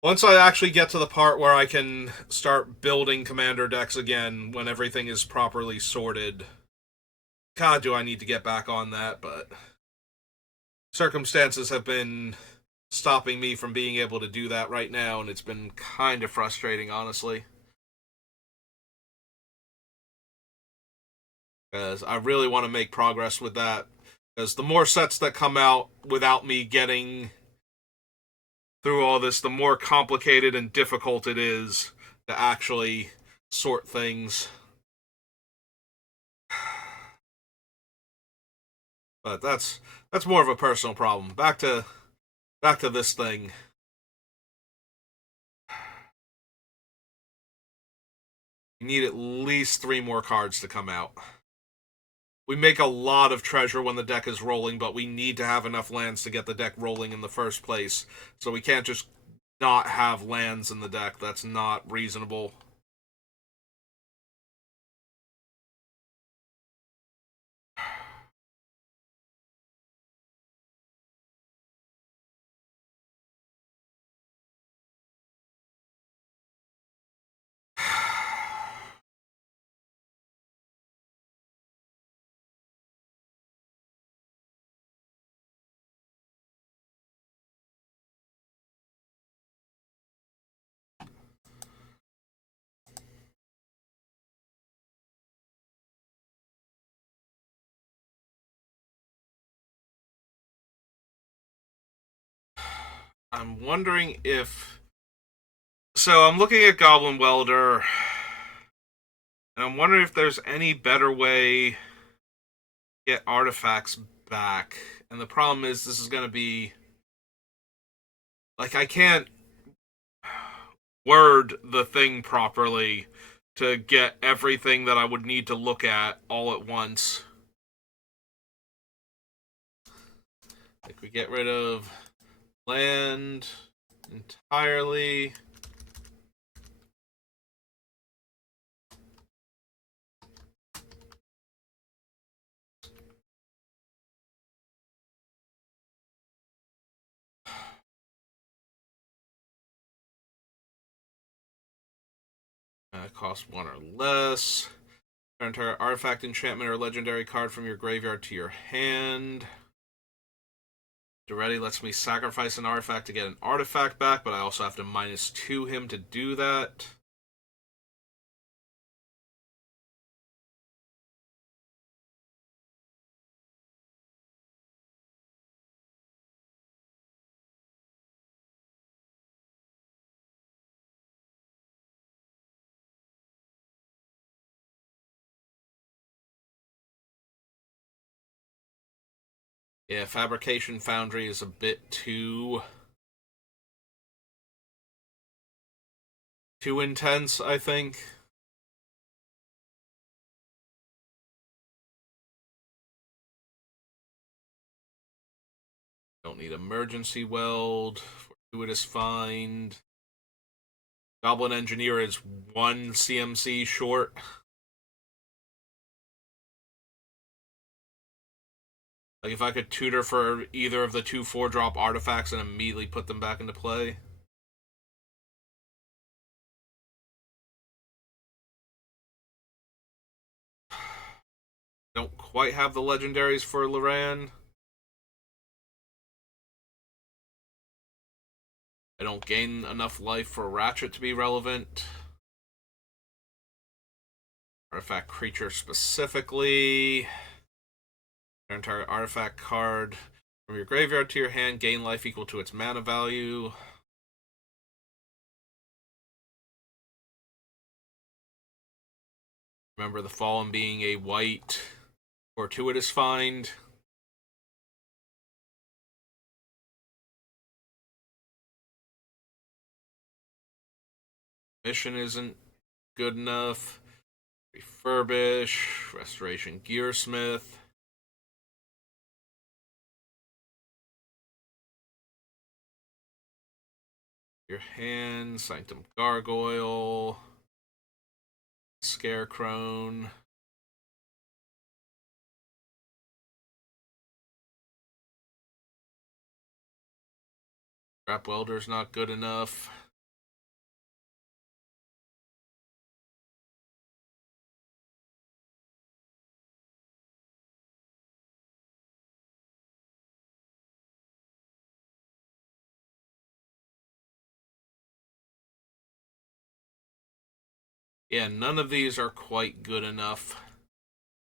Once I actually get to the part where I can start building commander decks again, when everything is properly sorted, God, do I need to get back on that, but circumstances have been stopping me from being able to do that right now, and it's been kind of frustrating, honestly. Because I really want to make progress with that. Because the more sets that come out without me getting through all this, the more complicated and difficult it is to actually sort things. But that's more of a personal problem. Back to this thing. You need at least 3 more cards to come out. We make a lot of treasure when the deck is rolling, but we need to have enough lands to get the deck rolling in the first place. So we can't just not have lands in the deck. That's not reasonable. I'm wondering if. So I'm looking at Goblin Welder, and I'm wondering if there's any better way to get artifacts back. And the problem is, this is going to be. Like, I can't word the thing properly to get everything that I would need to look at all at once. Like, we get rid of land entirely. Cost 1 or less. Turn entire artifact, enchantment, or legendary card from your graveyard to your hand. Duretti lets me sacrifice an artifact to get an artifact back, but I also have to -2 him to do that. Yeah, Fabrication Foundry is a bit too intense, I think. Don't need Emergency Weld. Fortuitous Find. Goblin Engineer is 1 CMC short. Like, if I could tutor for either of the 2 4-drop artifacts and immediately put them back into play. Don't quite have the legendaries for Loran. I don't gain enough life for Ratchet to be relevant. Artifact creature specifically. Entire artifact card from your graveyard to your hand, gain life equal to its mana value. Remember the Fallen being a white fortuitous find. Mission isn't good enough. Refurbish, Restoration Gearsmith. Your hand, Sanctum Gargoyle, Scarecrow. Scrap Welder's not good enough. Yeah, none of these are quite good enough.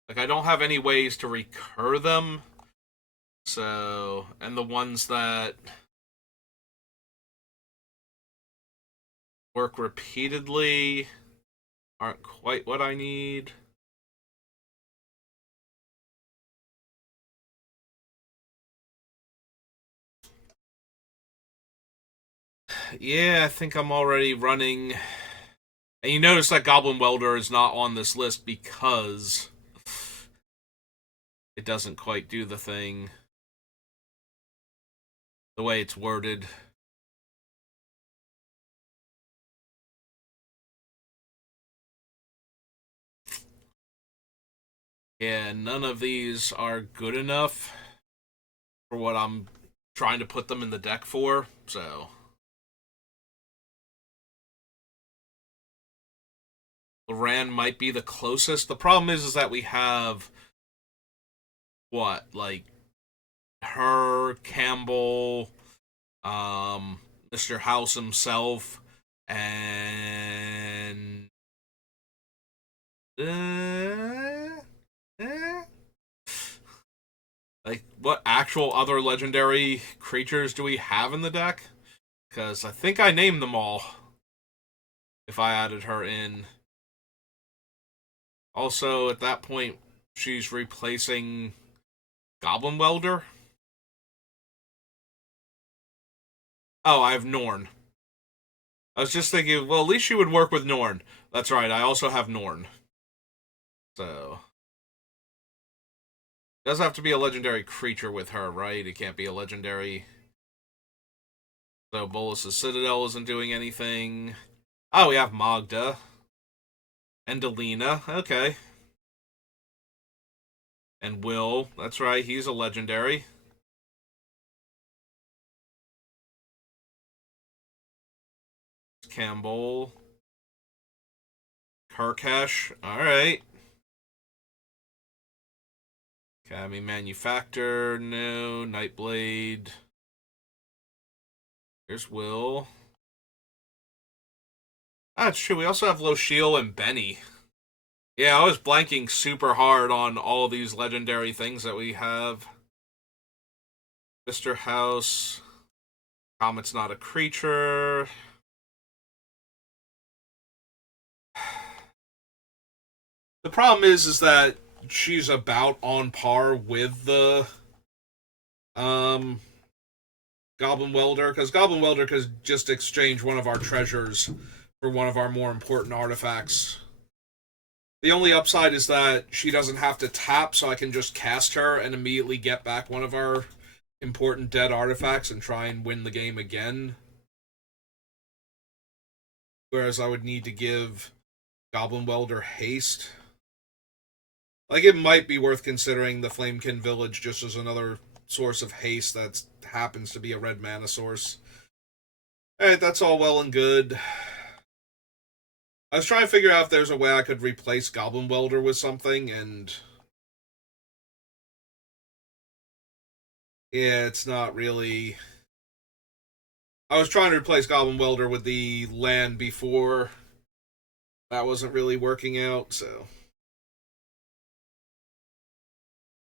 Like, I don't have any ways to recur them. So, and the ones that work repeatedly aren't quite what I need. Yeah, I think I'm already running. And you notice that Goblin Welder is not on this list because it doesn't quite do the thing the way it's worded. Yeah, none of these are good enough for what I'm trying to put them in the deck for, so. Loran might be the closest. The problem is that we have what, like her, Campbell, Mr. House himself, and like what actual other legendary creatures do we have in the deck? Because I think I named them all. If I added her in. Also, at that point, she's replacing Goblin Welder. Oh, I have Norn. I was just thinking, well, at least she would work with Norn. That's right, I also have Norn. So. It does have to be a legendary creature with her, right? It can't be a legendary. So Bolas' Citadel isn't doing anything. Oh, we have Magda. And Delina. Okay. And Will. That's right, he's a legendary. Campbell. Karkash. Alright. Academy Manufactor. No. Nightblade. Here's Will. Ah, it's true. We also have Lochiel and Benny. Yeah, I was blanking super hard on all these legendary things that we have. Mr. House. Comet's not a creature. The problem is that she's about on par with the Goblin Welder, because Goblin Welder could just exchange one of our treasures for one of our more important artifacts. The only upside is that she doesn't have to tap, so I can just cast her and immediately get back one of our important dead artifacts and try and win the game again. Whereas I would need to give Goblin Welder haste. Like, it might be worth considering the Flamekin Village just as another source of haste that happens to be a red mana source. Alright, that's all well and good. I was trying to figure out if there's a way I could replace Goblin Welder with something, and yeah, it's not really. I was trying to replace Goblin Welder with the land before. That wasn't really working out, so.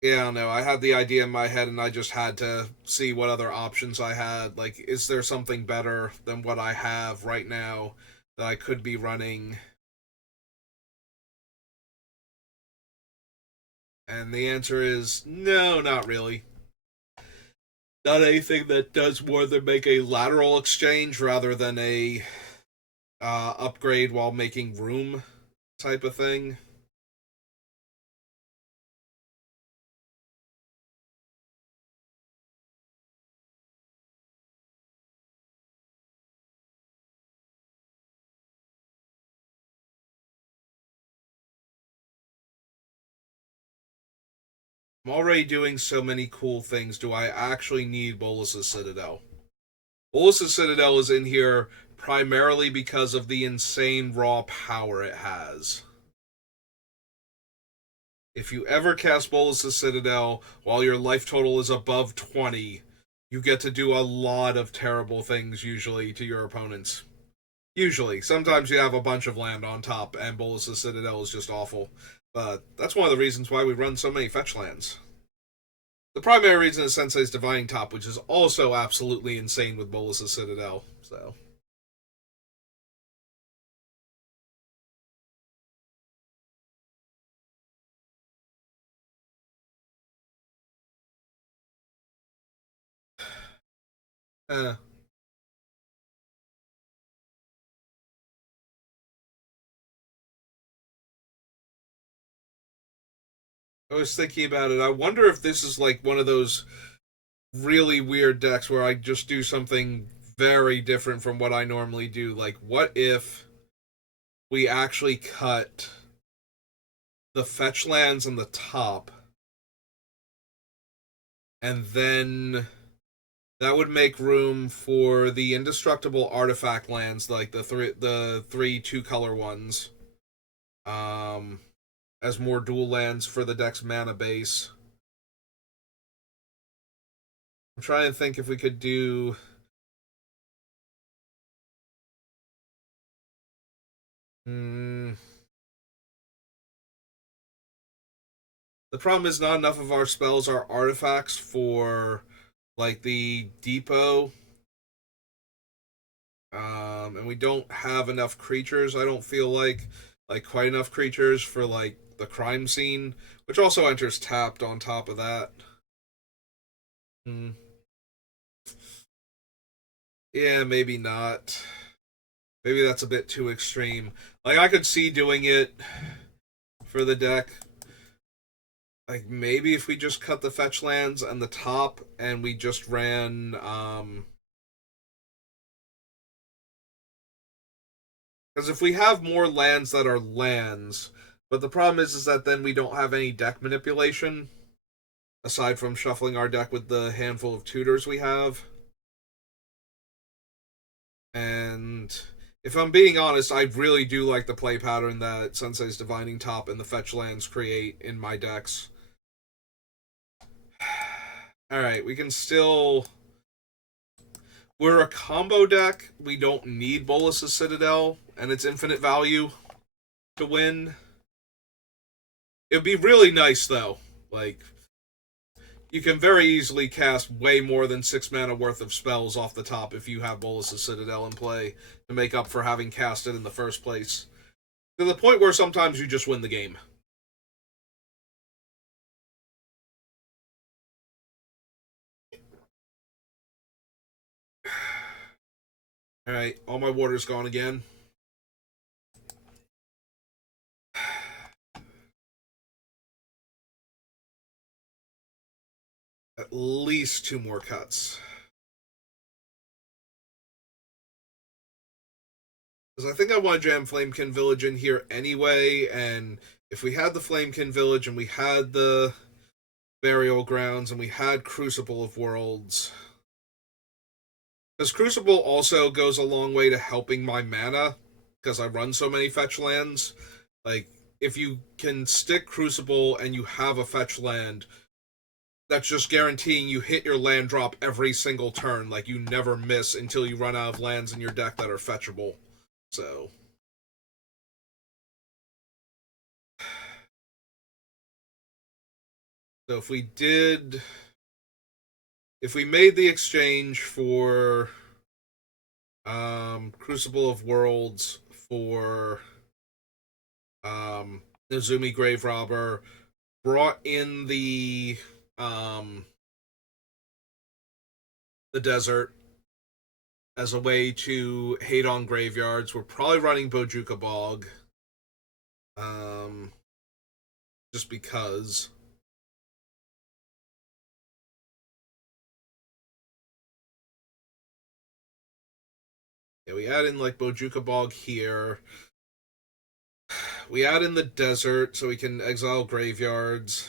Yeah, I don't know. I had the idea in my head and I just had to see what other options I had. Like, is there something better than what I have right now that I could be running? And the answer is no, not really. Not anything that does more than make a lateral exchange rather than a upgrade while making room type of thing. I'm already doing so many cool things. Do I actually need Bolas' Citadel? Bolas' Citadel is in here primarily because of the insane raw power it has. If you ever cast Bolas' Citadel while your life total is above 20, you get to do a lot of terrible things usually to your opponents. Usually. Sometimes you have a bunch of land on top, and Bolas' Citadel is just awful. But that's one of the reasons why we run so many fetch lands. The primary reason is Sensei's Divining Top, which is also absolutely insane with Bolas' Citadel. So. Uh, I was thinking about it. I wonder if this is like one of those really weird decks where I just do something very different from what I normally do. Like, what if we actually cut the fetch lands on the top, and then that would make room for the indestructible artifact lands, like the three 2-color ones, um, as more dual lands for the deck's mana base. I'm trying to think if we could do. Hmm. The problem is not enough of our spells are artifacts for like the depot, and we don't have enough creatures. I don't feel like quite enough creatures for like the crime scene, which also enters tapped on top of that. Hmm. Yeah, maybe not. Maybe that's a bit too extreme. Like I could see doing it for the deck. Like maybe if we just cut the fetch lands and the top and we just ran because if we have more lands that are lands, but the problem is that then we don't have any deck manipulation aside from shuffling our deck with the handful of tutors we have. And if I'm being honest, I really do like the play pattern that Sensei's Divining Top and the fetch lands create in my decks. Alright, we can still. We're a combo deck. We don't need Bolas' Citadel and its infinite value to win. It'd be really nice, though. Like, you can very easily cast way more than 6 mana worth of spells off the top if you have Bolas' Citadel in play to make up for having cast it in the first place. To the point where sometimes you just win the game. Alright, all my water's gone again. At least 2 more cuts. Because I think I want to jam Flamekin Village in here anyway, and if we had the Flamekin Village and we had the Burial Grounds and we had Crucible of Worlds. Because Crucible also goes a long way to helping my mana, because I run so many fetch lands. Like, if you can stick Crucible and you have a fetch land, that's just guaranteeing you hit your land drop every single turn. Like, you never miss until you run out of lands in your deck that are fetchable. So. So if we did. If we made the exchange for Crucible of Worlds for Nezumi Grave Robber, brought in um, the desert as a way to hate on graveyards. We're probably running Bojuka Bog, um, just because. Yeah, we add in like Bojuka Bog here. We add in the desert so we can exile graveyards.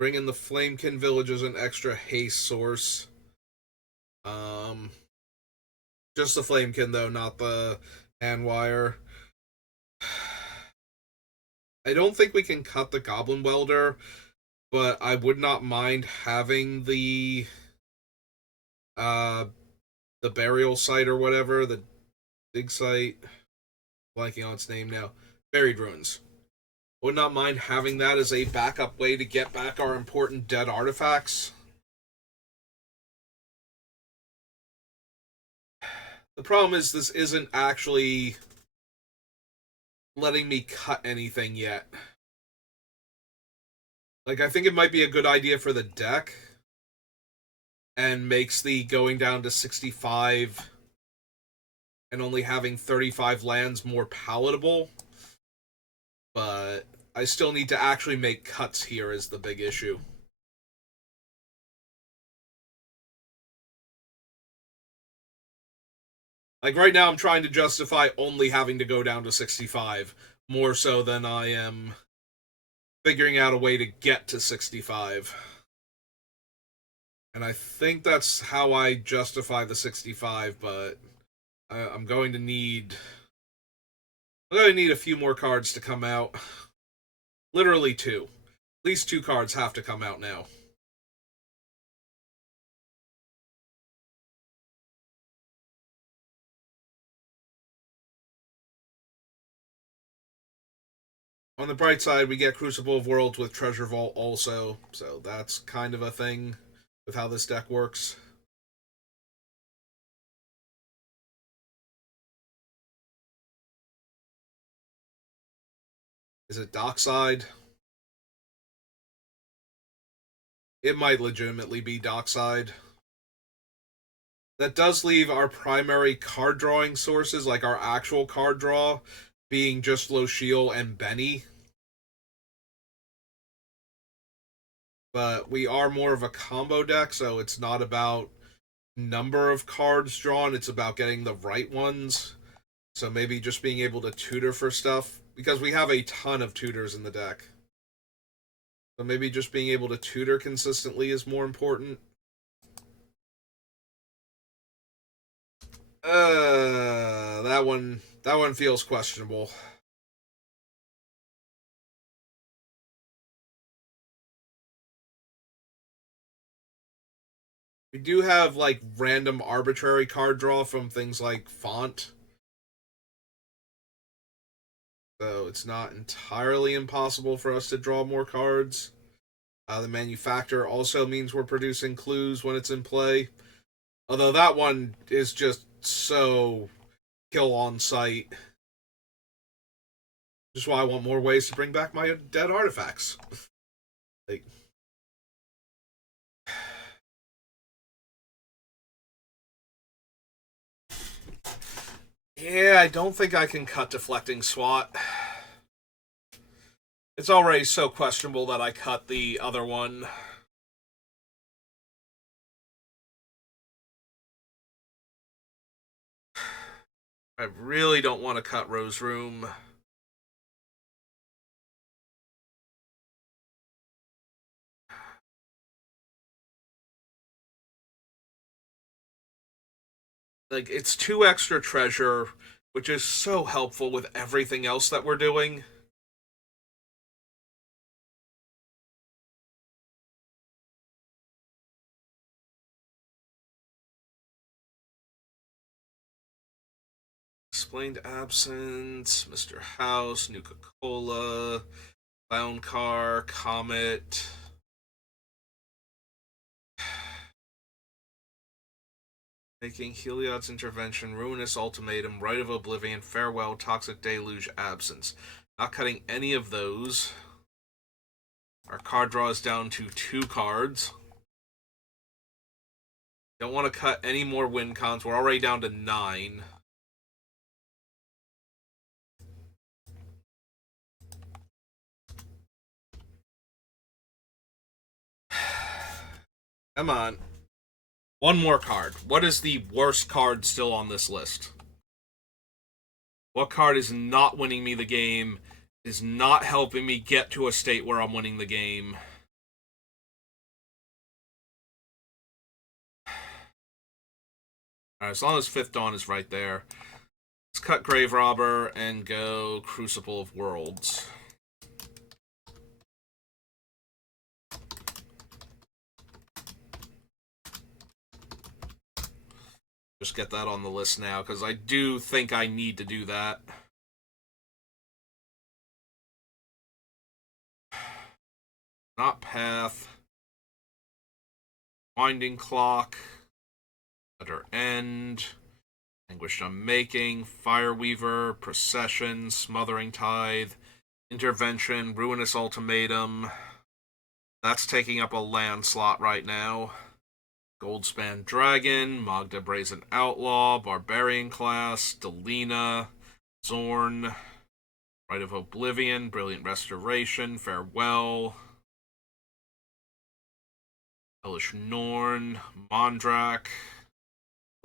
Bring in the Flamekin Village as an extra haste source. Um, just the Flamekin though, not the Handwire. I don't think we can cut the Goblin Welder, but I would not mind having uh the burial site or whatever, the Dig site. Blanking on its name now. Buried Ruins. Would not mind having that as a backup way to get back our important dead artifacts. The problem is this isn't actually letting me cut anything yet. Like, I think it might be a good idea for the deck, and makes the going down to 65 and only having 35 lands more palatable. But I still need to actually make cuts here is the big issue. Like, right now I'm trying to justify only having to go down to 65, more so than I am figuring out a way to get to 65. And I think that's how I justify the 65, but I'm going to need a few more cards to come out. Literally 2. At least 2 cards have to come out now. On the bright side, we get Crucible of Worlds with Treasure Vault also, so that's kind of a thing with how this deck works. Is it Dockside? It might legitimately be Dockside. That does leave our primary card drawing sources, like our actual card draw, being just Lochiel and Benny. But we are more of a combo deck, so it's not about number of cards drawn, it's about getting the right ones. So maybe just being able to tutor for stuff, because we have a ton of tutors in the deck. So maybe just being able to tutor consistently is more important. That one feels questionable. We do have like random arbitrary card draw from things like Font. So it's not entirely impossible for us to draw more cards. The Manufacturer also means we're producing clues when it's in play. Although that one is just so kill on sight. Just why I want more ways to bring back my dead artifacts. Like, yeah, I don't think I can cut Deflecting Swat. It's already so questionable that I cut the other one. I really don't want to cut Rose Room. Like, it's 2 extra treasure, which is so helpful with everything else that we're doing. Explained Absence, Mr. House, Nuka-Cola, Bound Car, Comet. Making Heliod's Intervention, Ruinous Ultimatum, Rite of Oblivion, Farewell, Toxic Deluge, Absence. Not cutting any of those. Our card draw is down to 2 cards. Don't want to cut any more win cons. We're already down to 9. Come on. One more card. What is the worst card still on this list? What card is not winning me the game, is not helping me get to a state where I'm winning the game? Alright, as long as Fifth Dawn is right there. Let's cut Grave Robber and go Crucible of Worlds. Just get that on the list now, because I do think I need to do that. Not Path. Winding Clock. Utter End. Anguished Unmaking. Fireweaver. Procession. Smothering Tithe. Intervention. Ruinous Ultimatum. That's taking up a land slot right now. Goldspan Dragon, Magda Brazen Outlaw, Barbarian Class, Delina, Zorn, Rite of Oblivion, Brilliant Restoration, Farewell, Hellish Norn, Mondrak,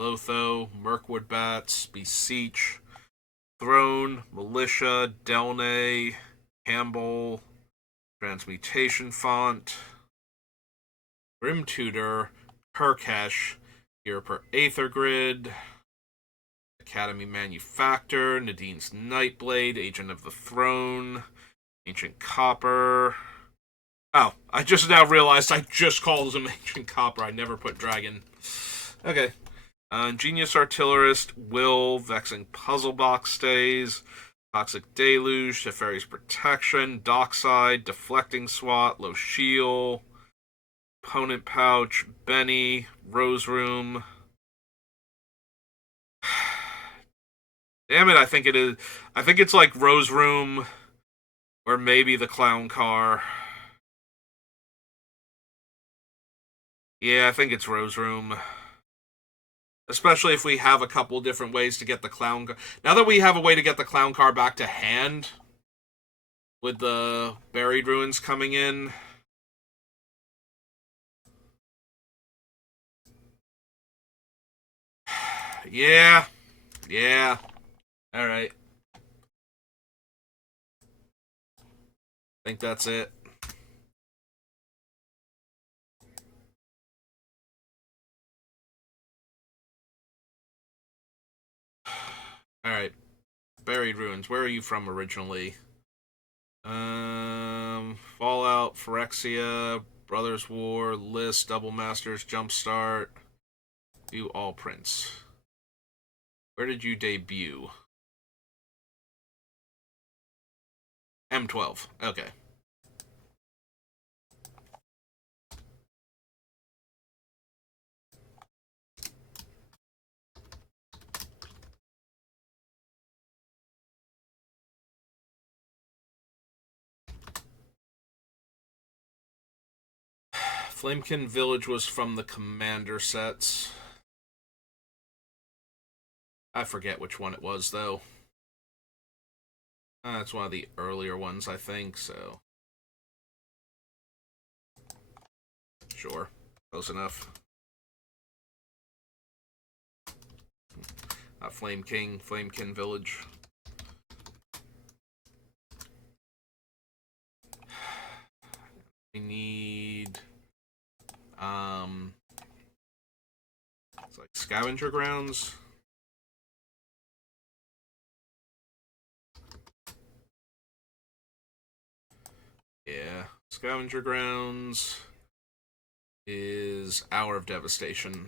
Lotho, Mirkwood Bats, Beseech, Throne, Militia, Delnay, Campbell, Transmutation Font, Grim Tutor, Kirkesh, Here per Aethergrid, Academy Manufactor, Nadine's Nightblade, Agent of the Throne, Ancient Copper. Oh, I just now realized I just called him Ancient Copper. I never put Dragon. Okay. Ingenious Artillerist, Will, Vexing Puzzle Box Stays, Toxic Deluge, Teferi's Protection, Dockside, Deflecting Swat, Lochiel, Opponent Pouch, Benny, Rose Room. Damn it, I think it is. I think it's like Rose Room or maybe the Clown Car. Yeah, I think it's Rose Room. Especially if we have a couple different ways to get the Clown Car. Now that we have a way to get the Clown Car back to hand, with the Buried Ruins coming in. Yeah. Yeah. Alright. I think that's it. Alright. Buried Ruins. Where are you from originally? Fallout, Phyrexia, Brothers War, List, Double Masters, Jumpstart. View all prints. Where did you debut? M12. Okay. Flamekin Village was from the Commander sets. I forget which one it was, though. It's one of the earlier ones, I think, so. Sure. Close enough. Flamekin Village. We need... It's like Scavenger Grounds. Yeah. Scavenger Grounds is Hour of Devastation.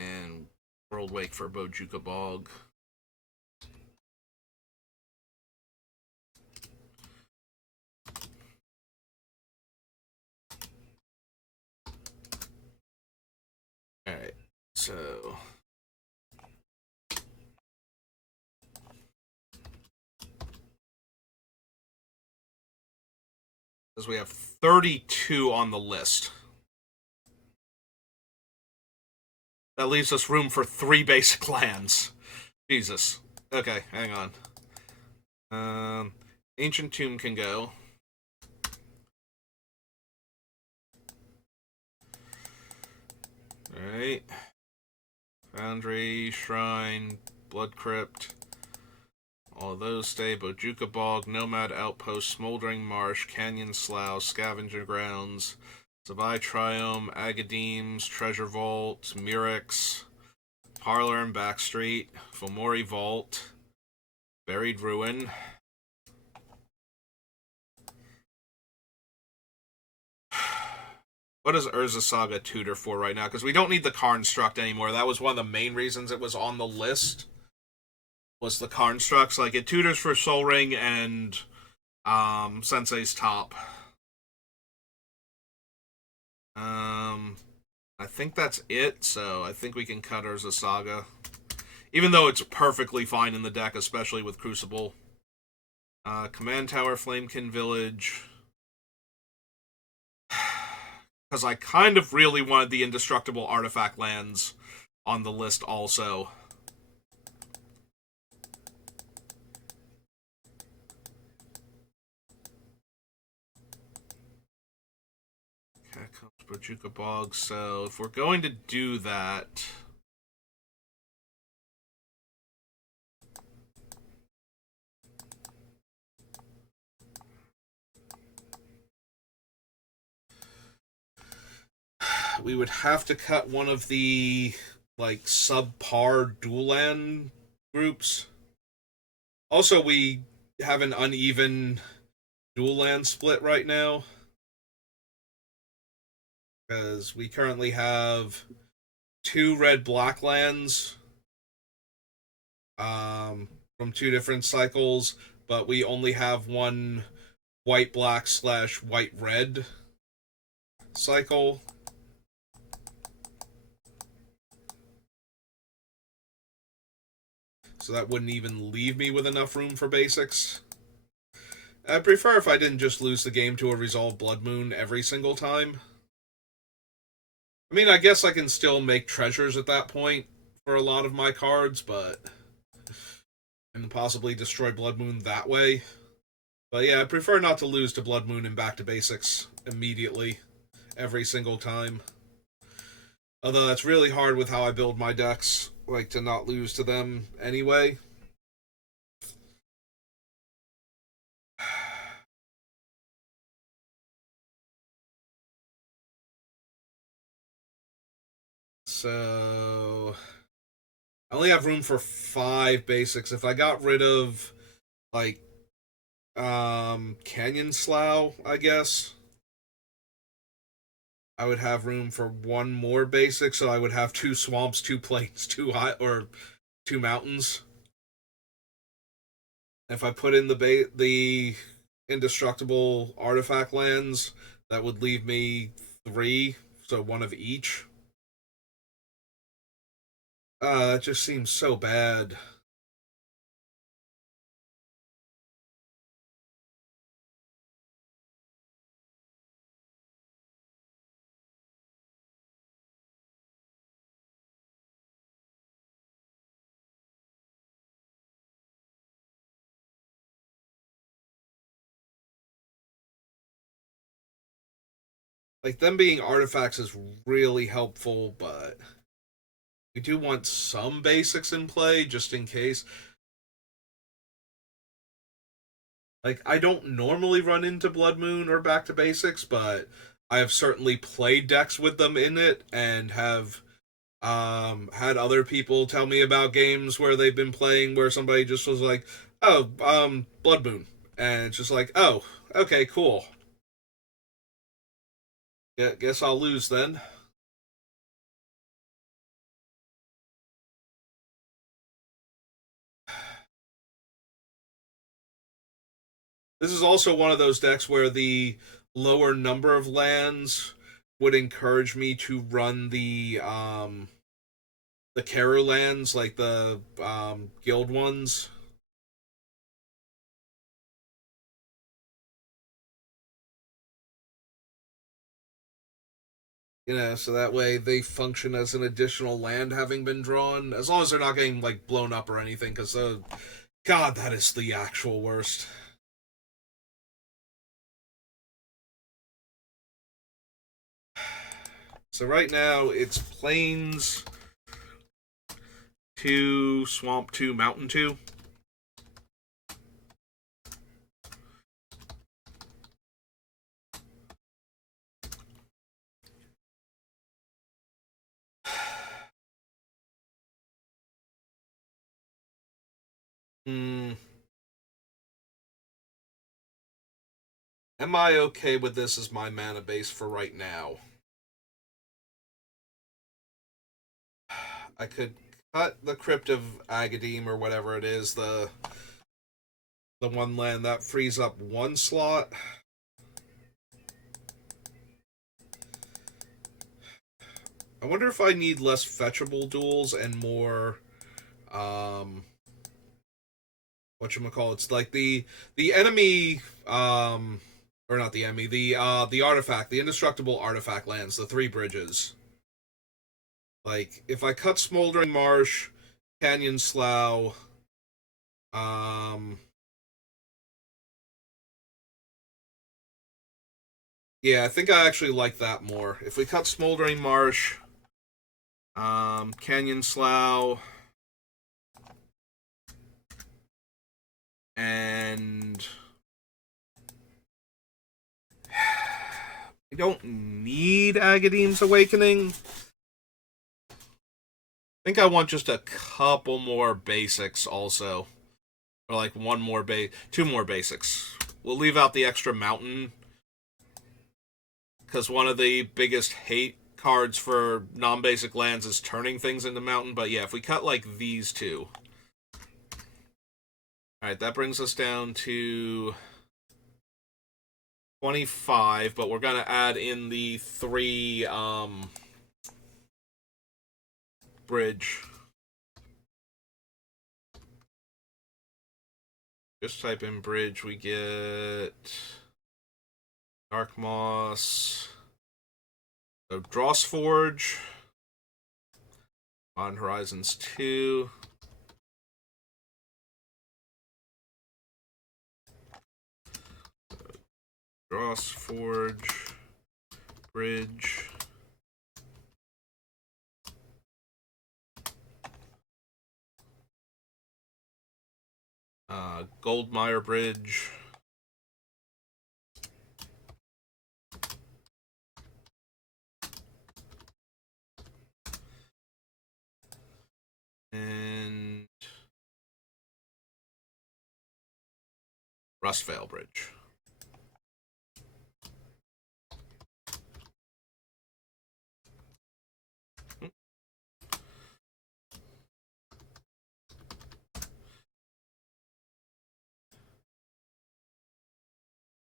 And World Wake for Bojuka Bog. Alright, so... Because we have 32 on the list. That leaves us room for 3 basic lands. Jesus. Okay, hang on. Ancient Tomb can go. Alright. Foundry, Shrine, Blood Crypt. All of those stay. Bojuka Bog, Nomad Outpost, Smoldering Marsh, Canyon Slough, Scavenger Grounds, Sabai Triome, Agadeems, Treasure Vault, Murex, Parlor and Backstreet, Fomori Vault, Buried Ruin. What does Urza Saga tutor for right now? Because we don't need the Karnstruct anymore. That was one of the main reasons it was on the list. Was the Karnstructs. Like, it tutors for Sol Ring and Sensei's Top. I think that's it, so I think we can cut Urza Saga. Even though it's perfectly fine in the deck, especially with Crucible. Command Tower, Flamekin Village. Because I kind of really wanted the indestructible artifact lands on the list also. Catacombs, Bojuka Bog. So if we're going to do that, we would have to cut one of the, like, subpar dual land groups. Also, we have an uneven dual land split right now. Because we currently have 2 red-black lands from 2 different cycles, but we only have 1 white-black / white-red cycle. So that wouldn't even leave me with enough room for basics. I'd prefer if I didn't just lose the game to a Resolve Blood Moon every single time. I mean, I guess I can still make treasures at that point for a lot of my cards, but... and possibly destroy Blood Moon that way. But yeah, I prefer not to lose to Blood Moon and back to basics immediately, every single time. Although that's really hard with how I build my decks, like, to not lose to them anyway. So... I only have room for 5 basics. If I got rid of, like, Canyon Slough, I guess, I would have room for 1 more basic, so I would have 2 swamps, 2 plains, 2 high, or 2 mountains. If I put in the indestructible artifact lands, that would leave me 3, so 1 of each. It just seems so bad. Like, them being artifacts is really helpful, but we do want some basics in play, just in case. Like, I don't normally run into Blood Moon or Back to Basics, but I have certainly played decks with them in it, and have had other people tell me about games where they've been playing where somebody just was like, oh, Blood Moon. And it's just like, oh, okay, cool. Yeah, guess I'll lose then. This is also one of those decks where the lower number of lands would encourage me to run the Karu lands, like the guild ones. You know, so that way they function as an additional land having been drawn, as long as they're not getting, like, blown up or anything, because God, that is the actual worst. So right now it's Plains 2, Swamp 2, Mountain 2. Hmm. Am I okay with this as my mana base for right now? I could cut the Crypt of Agadim or whatever it is, the one land that frees up one slot. I wonder if I need less fetchable duels and more whatchamacallit, it's like the enemy or not the enemy, the artifact, the indestructible artifact lands, the three bridges. Like if I cut Smoldering Marsh, Canyon Slough, um yeah, I think I actually like that more. If we cut Smoldering Marsh, Canyon Slough, and I don't need Agadim's Awakening. I think I want just a couple more basics also. Or like one more two more basics. We'll leave out the extra mountain because one of the biggest hate cards for non-basic lands is turning things into mountain. But yeah, if we cut like these two. Alright, that brings us down to 25, but we're gonna add in the 3 bridge. Just type in bridge, we get Dark Moss, so Dross Forge, Modern Horizons 2. Dross Forge, bridge. Goldmire Bridge. And Rustvale Bridge.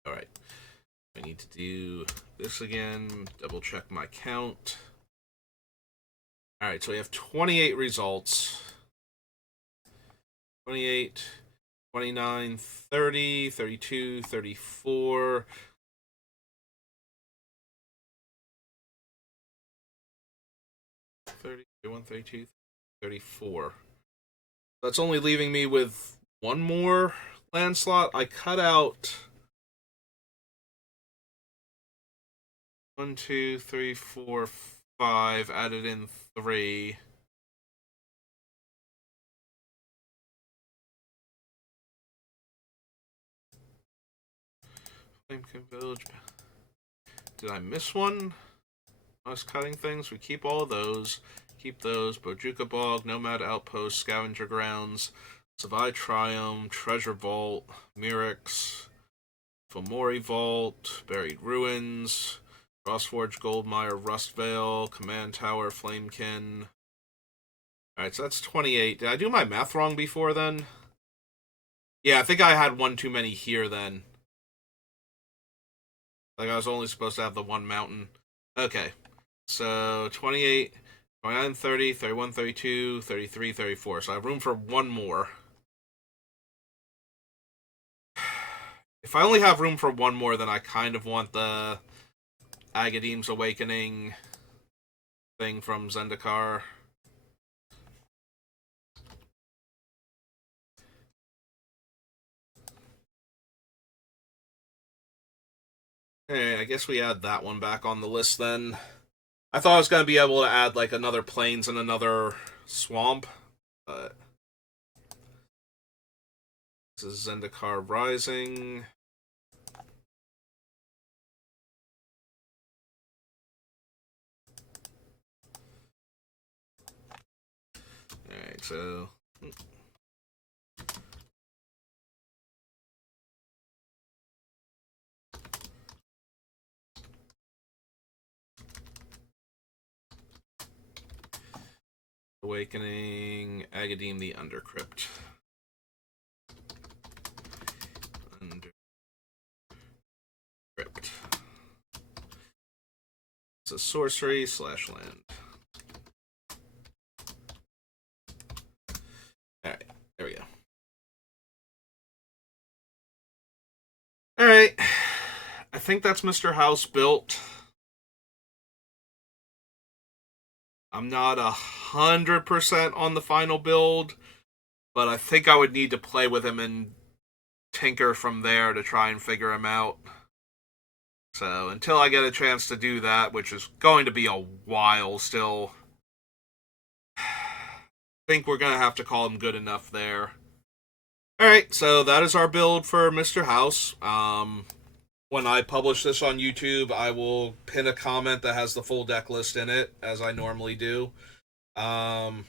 Alright. I need to do this again, double check my count. Alright, so we have 28 results. 28, 29, 30, 32, 34. Thirty, 31, 32, 34. That's only leaving me with one more land slot. I cut out 1, 2, 3, 4, 5, added in 3. Flamecube Village. Did I miss one? I was cutting things. We keep all of those. Keep those. Bojuka Bog, Nomad Outpost, Scavenger Grounds, Savai Triumph, Treasure Vault, Mirix, Fomori Vault, Buried Ruins, Frostforge, Goldmire, Rustvale, Command Tower, Flamekin. Alright, so that's 28. Did I do my math wrong before then? Yeah, I think I had one too many here then. Like I was only supposed to have the one mountain. Okay. So 28, 29, 30, 31, 32, 33, 34. So I have room for one more. If I only have room for one more, then I kind of want the Agadim's Awakening thing from Zendikar. Hey, I guess we add that one back on the list then. I thought I was going to be able to add like another Plains and another Swamp, but this is Zendikar Rising. Alright, so Awakening Agadeem the Undercrypt. Undercrypt. It's a sorcery / land. Alright, there we go. Alright. I think that's Mr. House built. I'm not 100% on the final build, but I think I would need to play with him and tinker from there to try and figure him out. So until I get a chance to do that, which is going to be a while still, I think we're going to have to call him good enough there. Alright, so that is our build for Mr. House. When I publish this on YouTube, I will pin a comment that has the full deck list in it, as I normally do. And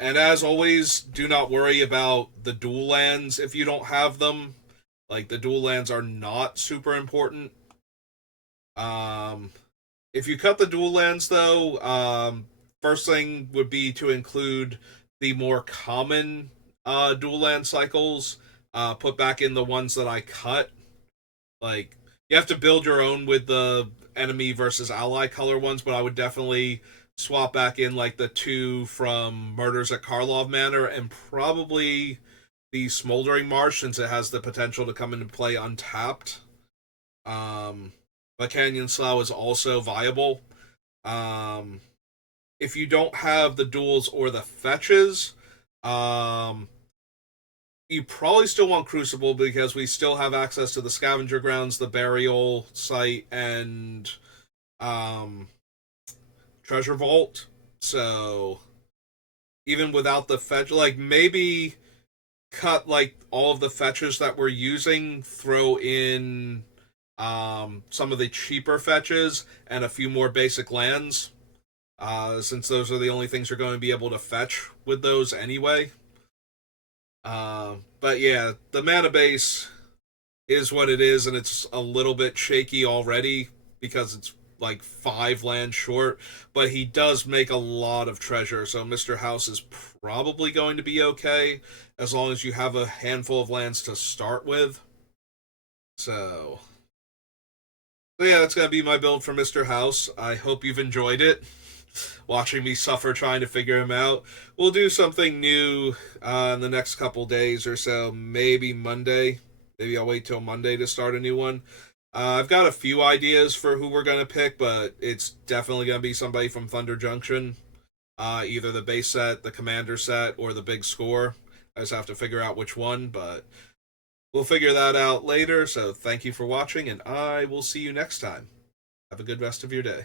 as always, do not worry about the dual lands if you don't have them. Like, the dual lands are not super important. If you cut the dual lands, though, first thing would be to include the more common dual land cycles. Put back in the ones that I cut. Like, you have to build your own with the enemy versus ally color ones, but I would definitely swap back in, like, the 2 from Murders at Karlov Manor and probably the Smoldering Marsh, since it has the potential to come into play untapped. But Canyon Slough is also viable. If you don't have the duels or the fetches, you probably still want Crucible because we still have access to the Scavenger Grounds, the Burial Site, and Treasure Vault. So even without the fetch, like, maybe cut, like, all of the fetches that we're using, throw in some of the cheaper fetches and a few more basic lands, since those are the only things you're going to be able to fetch with those anyway. But yeah, the mana base is what it is, and it's a little bit shaky already because it's like 5 lands short, but he does make a lot of treasure, so Mr. House is probably going to be okay as long as you have a handful of lands to start with. So yeah, that's going to be my build for Mr. House. I hope you've enjoyed it, watching me suffer trying to figure him out. We'll do something new in the next couple days or so, maybe Monday. Maybe I'll wait till Monday to start a new one. I've got a few ideas for who we're going to pick, but it's definitely going to be somebody from Thunder Junction. Either the base set, the commander set, or the big score. I just have to figure out which one, but we'll figure that out later. So thank you for watching, and I will see you next time. Have a good rest of your day.